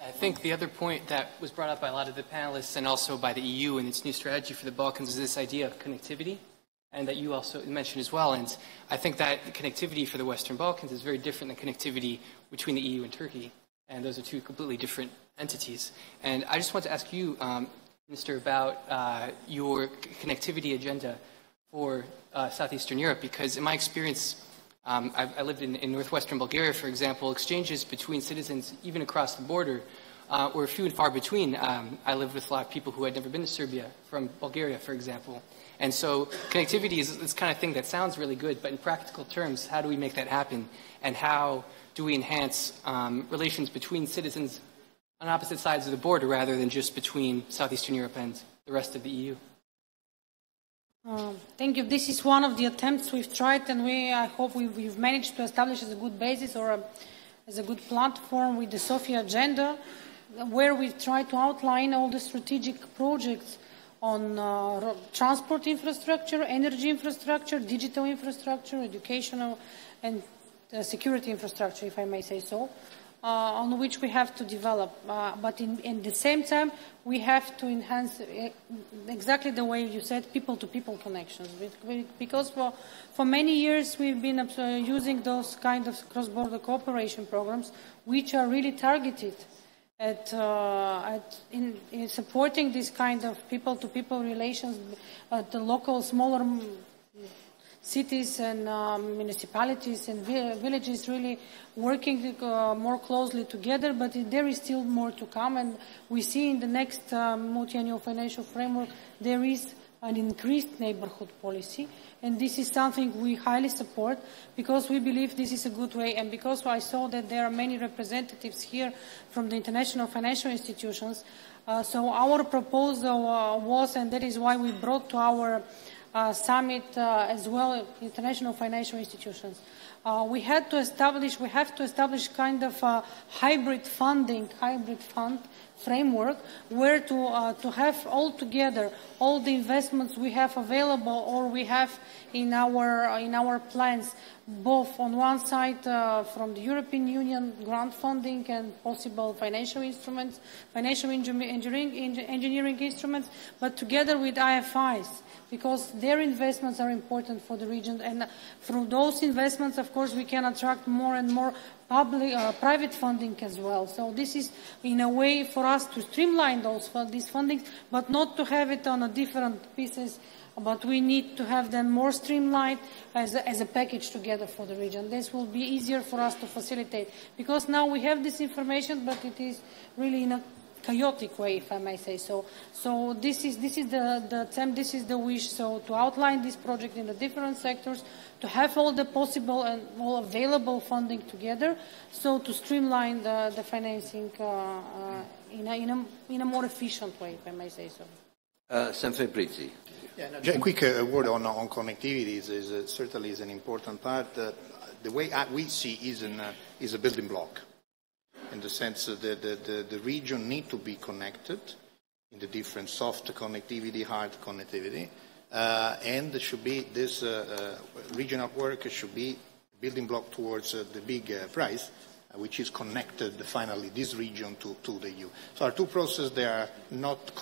I think the other point that was brought up by a lot of the panelists and also by the EU and its new strategy for the Balkans is this idea of connectivity, and that you also mentioned as well. And I think that the connectivity for the Western Balkans is very different than connectivity between the EU and Turkey, and those are two completely different entities. And I just want to ask you, Minister, about your connectivity agenda for Southeastern Europe, because in my experience, I lived in northwestern Bulgaria, for example. Exchanges between citizens, even across the border, were few and far between. I lived with a lot of people who had never been to Serbia, from Bulgaria, for example. And so connectivity is this kind of thing that sounds really good, but in practical terms, how do we make that happen? And how do we enhance relations between citizens on opposite sides of the border, rather than just between Southeastern Europe and the rest of the EU? Thank you. This is one of the attempts we've tried, and I hope we've managed to establish as a good basis or as a good platform with the Sofia agenda, where we've tried to outline all the strategic projects on transport infrastructure, energy infrastructure, digital infrastructure, educational and security infrastructure, if I may say so, on which we have to develop. But in the same time, we have to enhance, exactly the way you said, people-to-people connections. Because for many years we've been using those kind of cross-border cooperation programs, which are really targeted in supporting this kind of people-to-people relations at the local, smaller cities and municipalities and villages, really working more closely together, but there is still more to come. And we see in the next multi-annual financial framework, there is an increased neighborhood policy. And this is something we highly support, because we believe this is a good way, and because I saw that there are many representatives here from the international financial institutions. So our proposal was, and that is why we brought to our summit as well international financial institutions. We have to establish kind of a hybrid fund framework, where to have all together all the investments we have available or we have in our plans, both on one side from the European Union grant funding and possible financial instruments, financial engineering instruments, but together with IFIs, because their investments are important for the region, and through those investments, of course, we can attract more and more private funding as well. So this is, in a way, for us to streamline these fundings, but not to have it on a different pieces, but we need to have them more streamlined as a package together for the region. This will be easier for us to facilitate, because now we have this information, but it is really in a chaotic way, if I may say so. So this is the attempt, this is the wish, so to outline this project in the different sectors, to have all the possible and all available funding together, so to streamline the financing in a more efficient way, if I may say so. Sempre Brizzi. Yeah, no, a quick word on connectivity is certainly is an important part. The way we see is a building block, in the sense that the region need to be connected in the different soft connectivity, hard connectivity, and there should be this regional work should be building block towards the big prize, which is connected finally this region to the EU. So our two processes, they are not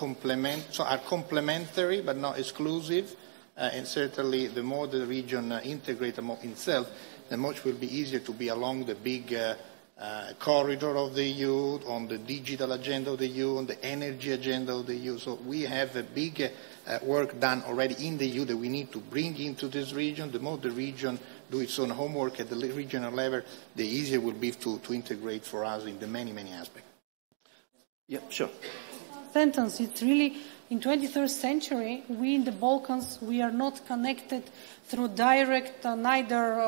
are complementary but not exclusive, and certainly the more the region integrates itself, the much will be easier to be along the big corridor of the EU, on the digital agenda of the EU, on the energy agenda of the EU. So we have a big work done already in the EU that we need to bring into this region. The more the region do its own homework at the regional level, the easier it will be to integrate for us in the many, many aspects. Yeah, sure. Sentence, it's really, in 21st century, we in the Balkans, we are not connected through direct, neither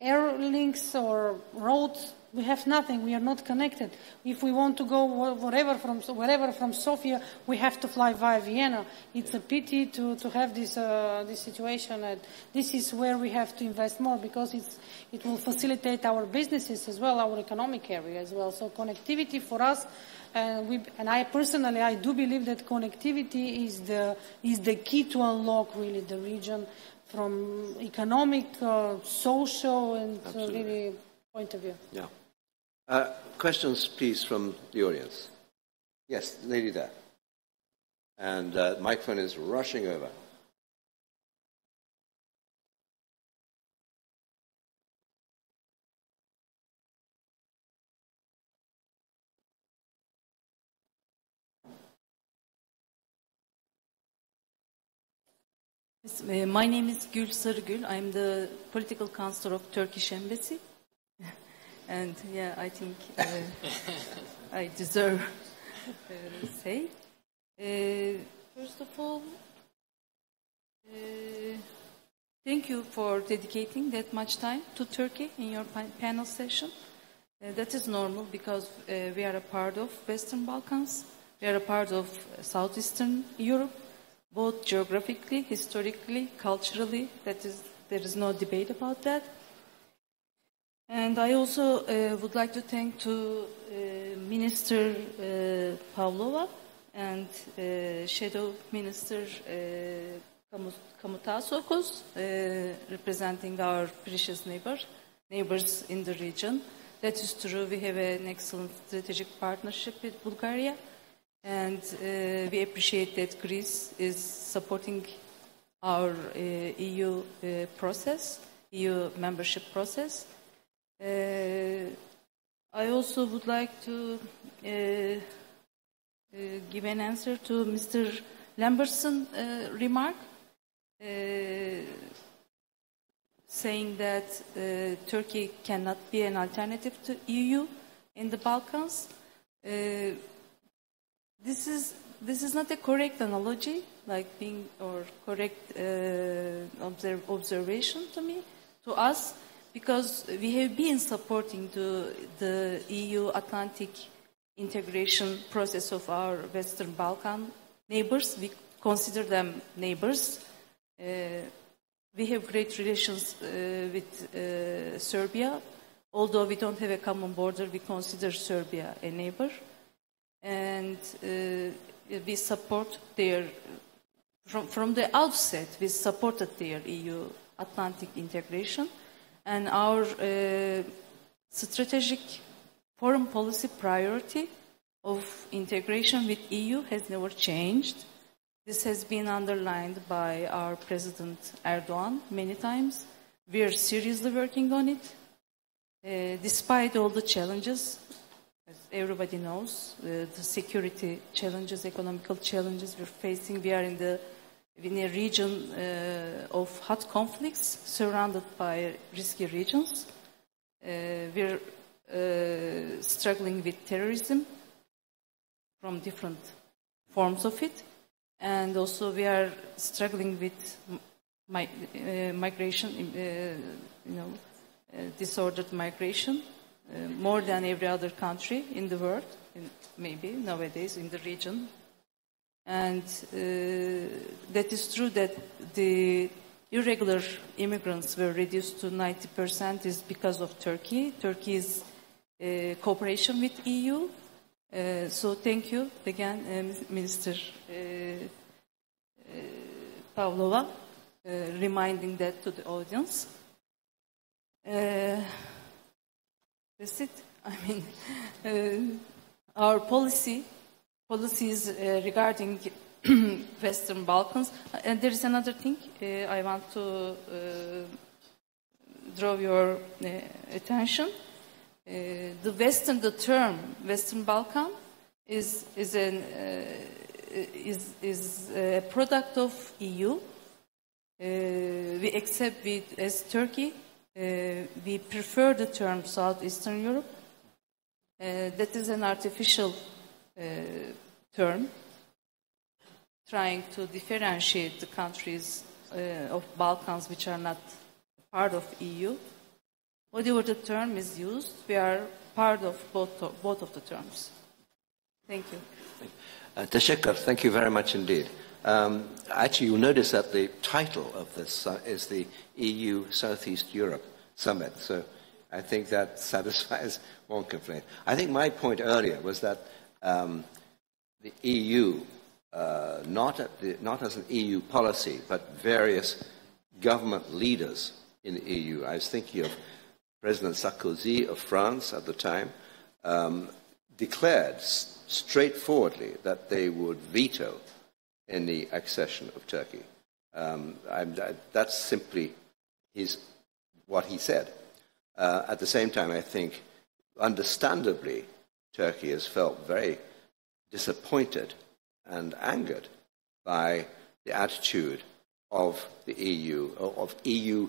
air links or roads. We have nothing. We are not connected. If we want to go wherever from Sofia, we have to fly via Vienna. It's a pity to have this situation. And this is where we have to invest more, because it will facilitate our businesses as well, our economic area as well. So connectivity for us, and I personally, I do believe that connectivity is the key to unlock really the region from economic, social, and really point of view. Yeah. Questions, please, from the audience. Yes, lady there. And the microphone is rushing over. My name is Gül Sarıgül. I'm the political counselor of Turkish Embassy. And yeah, I think I deserve to say. First of all, thank you for dedicating that much time to Turkey in your panel session. That is normal, because we are a part of Western Balkans. We are a part of Southeastern Europe, both geographically, historically, culturally. There is no debate about that. And I also would like to thank to Minister Pavlova and Shadow Minister Kamutasokos, representing our precious neighbors in the region. That is true. We have an excellent strategic partnership with Bulgaria, and we appreciate that Greece is supporting our EU process, EU membership process. I also would like to give an answer to Mr. Lambertson's remark, saying that Turkey cannot be an alternative to EU in the Balkans. This is not a correct analogy, or correct observation to us. Because we have been supporting the EU Atlantic integration process of our Western Balkan neighbors. We consider them neighbors. We have great relations with Serbia. Although we don't have a common border, we consider Serbia a neighbor. And we support from the outset, we supported their EU Atlantic integration. And our strategic foreign policy priority of integration with EU has never changed. This has been underlined by our President Erdogan many times. We are seriously working on it. Despite all the challenges, as everybody knows, the security challenges, economical challenges we're facing, we are in a region of hot conflicts, surrounded by risky regions. We're struggling with terrorism from different forms of it, and also we are struggling with migration, disordered migration, more than every other country in the world, maybe nowadays in the region. And that is true that the irregular immigrants were reduced to 90% is because of Turkey. Turkey's cooperation with EU. So thank you again, Minister Pavlova, reminding that to the audience. That's it. I mean, our policies regarding Western Balkans. And there is another thing I want to draw your attention. The term Western Balkan is a product of EU. We accept it as Turkey. We prefer the term Southeastern Europe. That is an artificial term, trying to differentiate the countries of Balkans which are not part of EU. Whatever the term is used, we are part of both of the terms. Thank you. Teşekkür, thank you very much indeed. Actually, you'll notice that the title of this is the EU Southeast Europe Summit, so I think that satisfies one complaint. I think my point earlier was that the EU, not as an EU policy, but various government leaders in the EU. I was thinking of President Sarkozy of France at the time, declared straightforwardly that they would veto any accession of Turkey. That's simply what he said. At the same time, I think, understandably, Turkey has felt very disappointed and angered by the attitude of the EU, of EU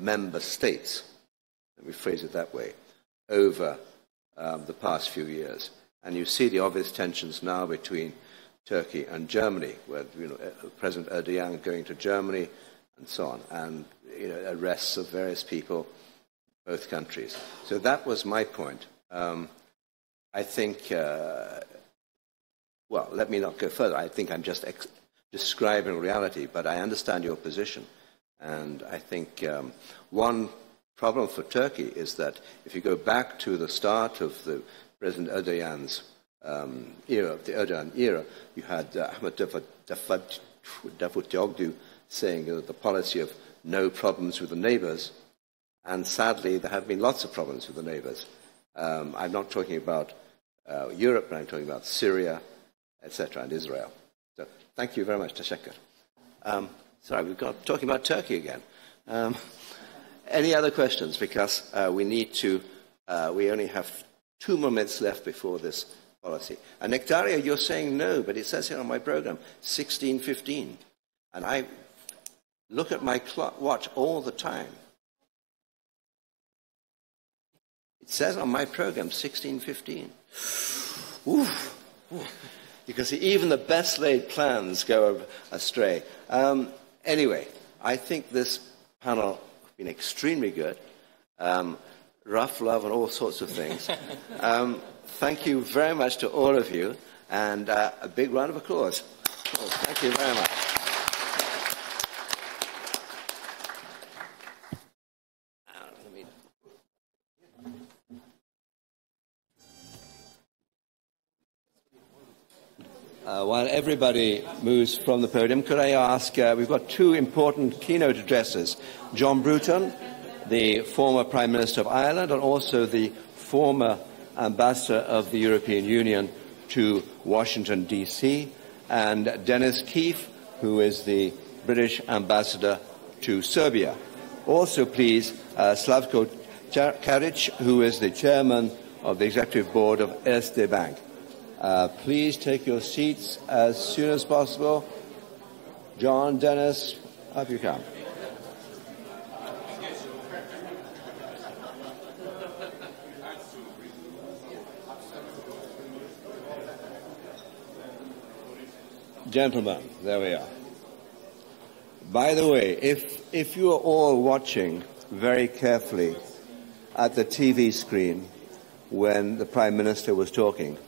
member states, let me phrase it that way, over the past few years. And you see the obvious tensions now between Turkey and Germany, where President Erdogan going to Germany and so on, and arrests of various people, both countries. So that was my point. I think, well, let me not go further. I think I'm just describing reality, but I understand your position. And I think one problem for Turkey is that if you go back to the start of the President Erdogan's era, the Erdogan era, you had Ahmet Davutoglu saying the policy of no problems with the neighbours, and sadly there have been lots of problems with the neighbours. I'm not talking about Europe, but I'm talking about Syria, etc., and Israel. So thank you very much, Teşekkür. Sorry, we've got talking about Turkey again. Any other questions? Because we only have 2 more minutes left before this policy. And Nektaria, you're saying no, but it says here on my program, 16:15. And I look at my watch all the time. It says on my program, 16:15. Oof. You can see even the best laid plans go astray. Anyway, I think this panel has been extremely good. Rough love and all sorts of things. Thank you very much to all of you, and a big round of applause. Oh, thank you very much. While everybody moves from the podium, could I ask, we've got 2 important keynote addresses. John Bruton, the former Prime Minister of Ireland, and also the former Ambassador of the European Union to Washington, D.C., and Dennis Keefe, who is the British ambassador to Serbia. Also, please, Slavko Karic, who is the chairman of the executive board of Erste Bank. Please take your seats as soon as possible. John, Dennis, up you come. Gentlemen, there we are. By the way, if you are all watching very carefully at the TV screen when the Prime Minister was talking,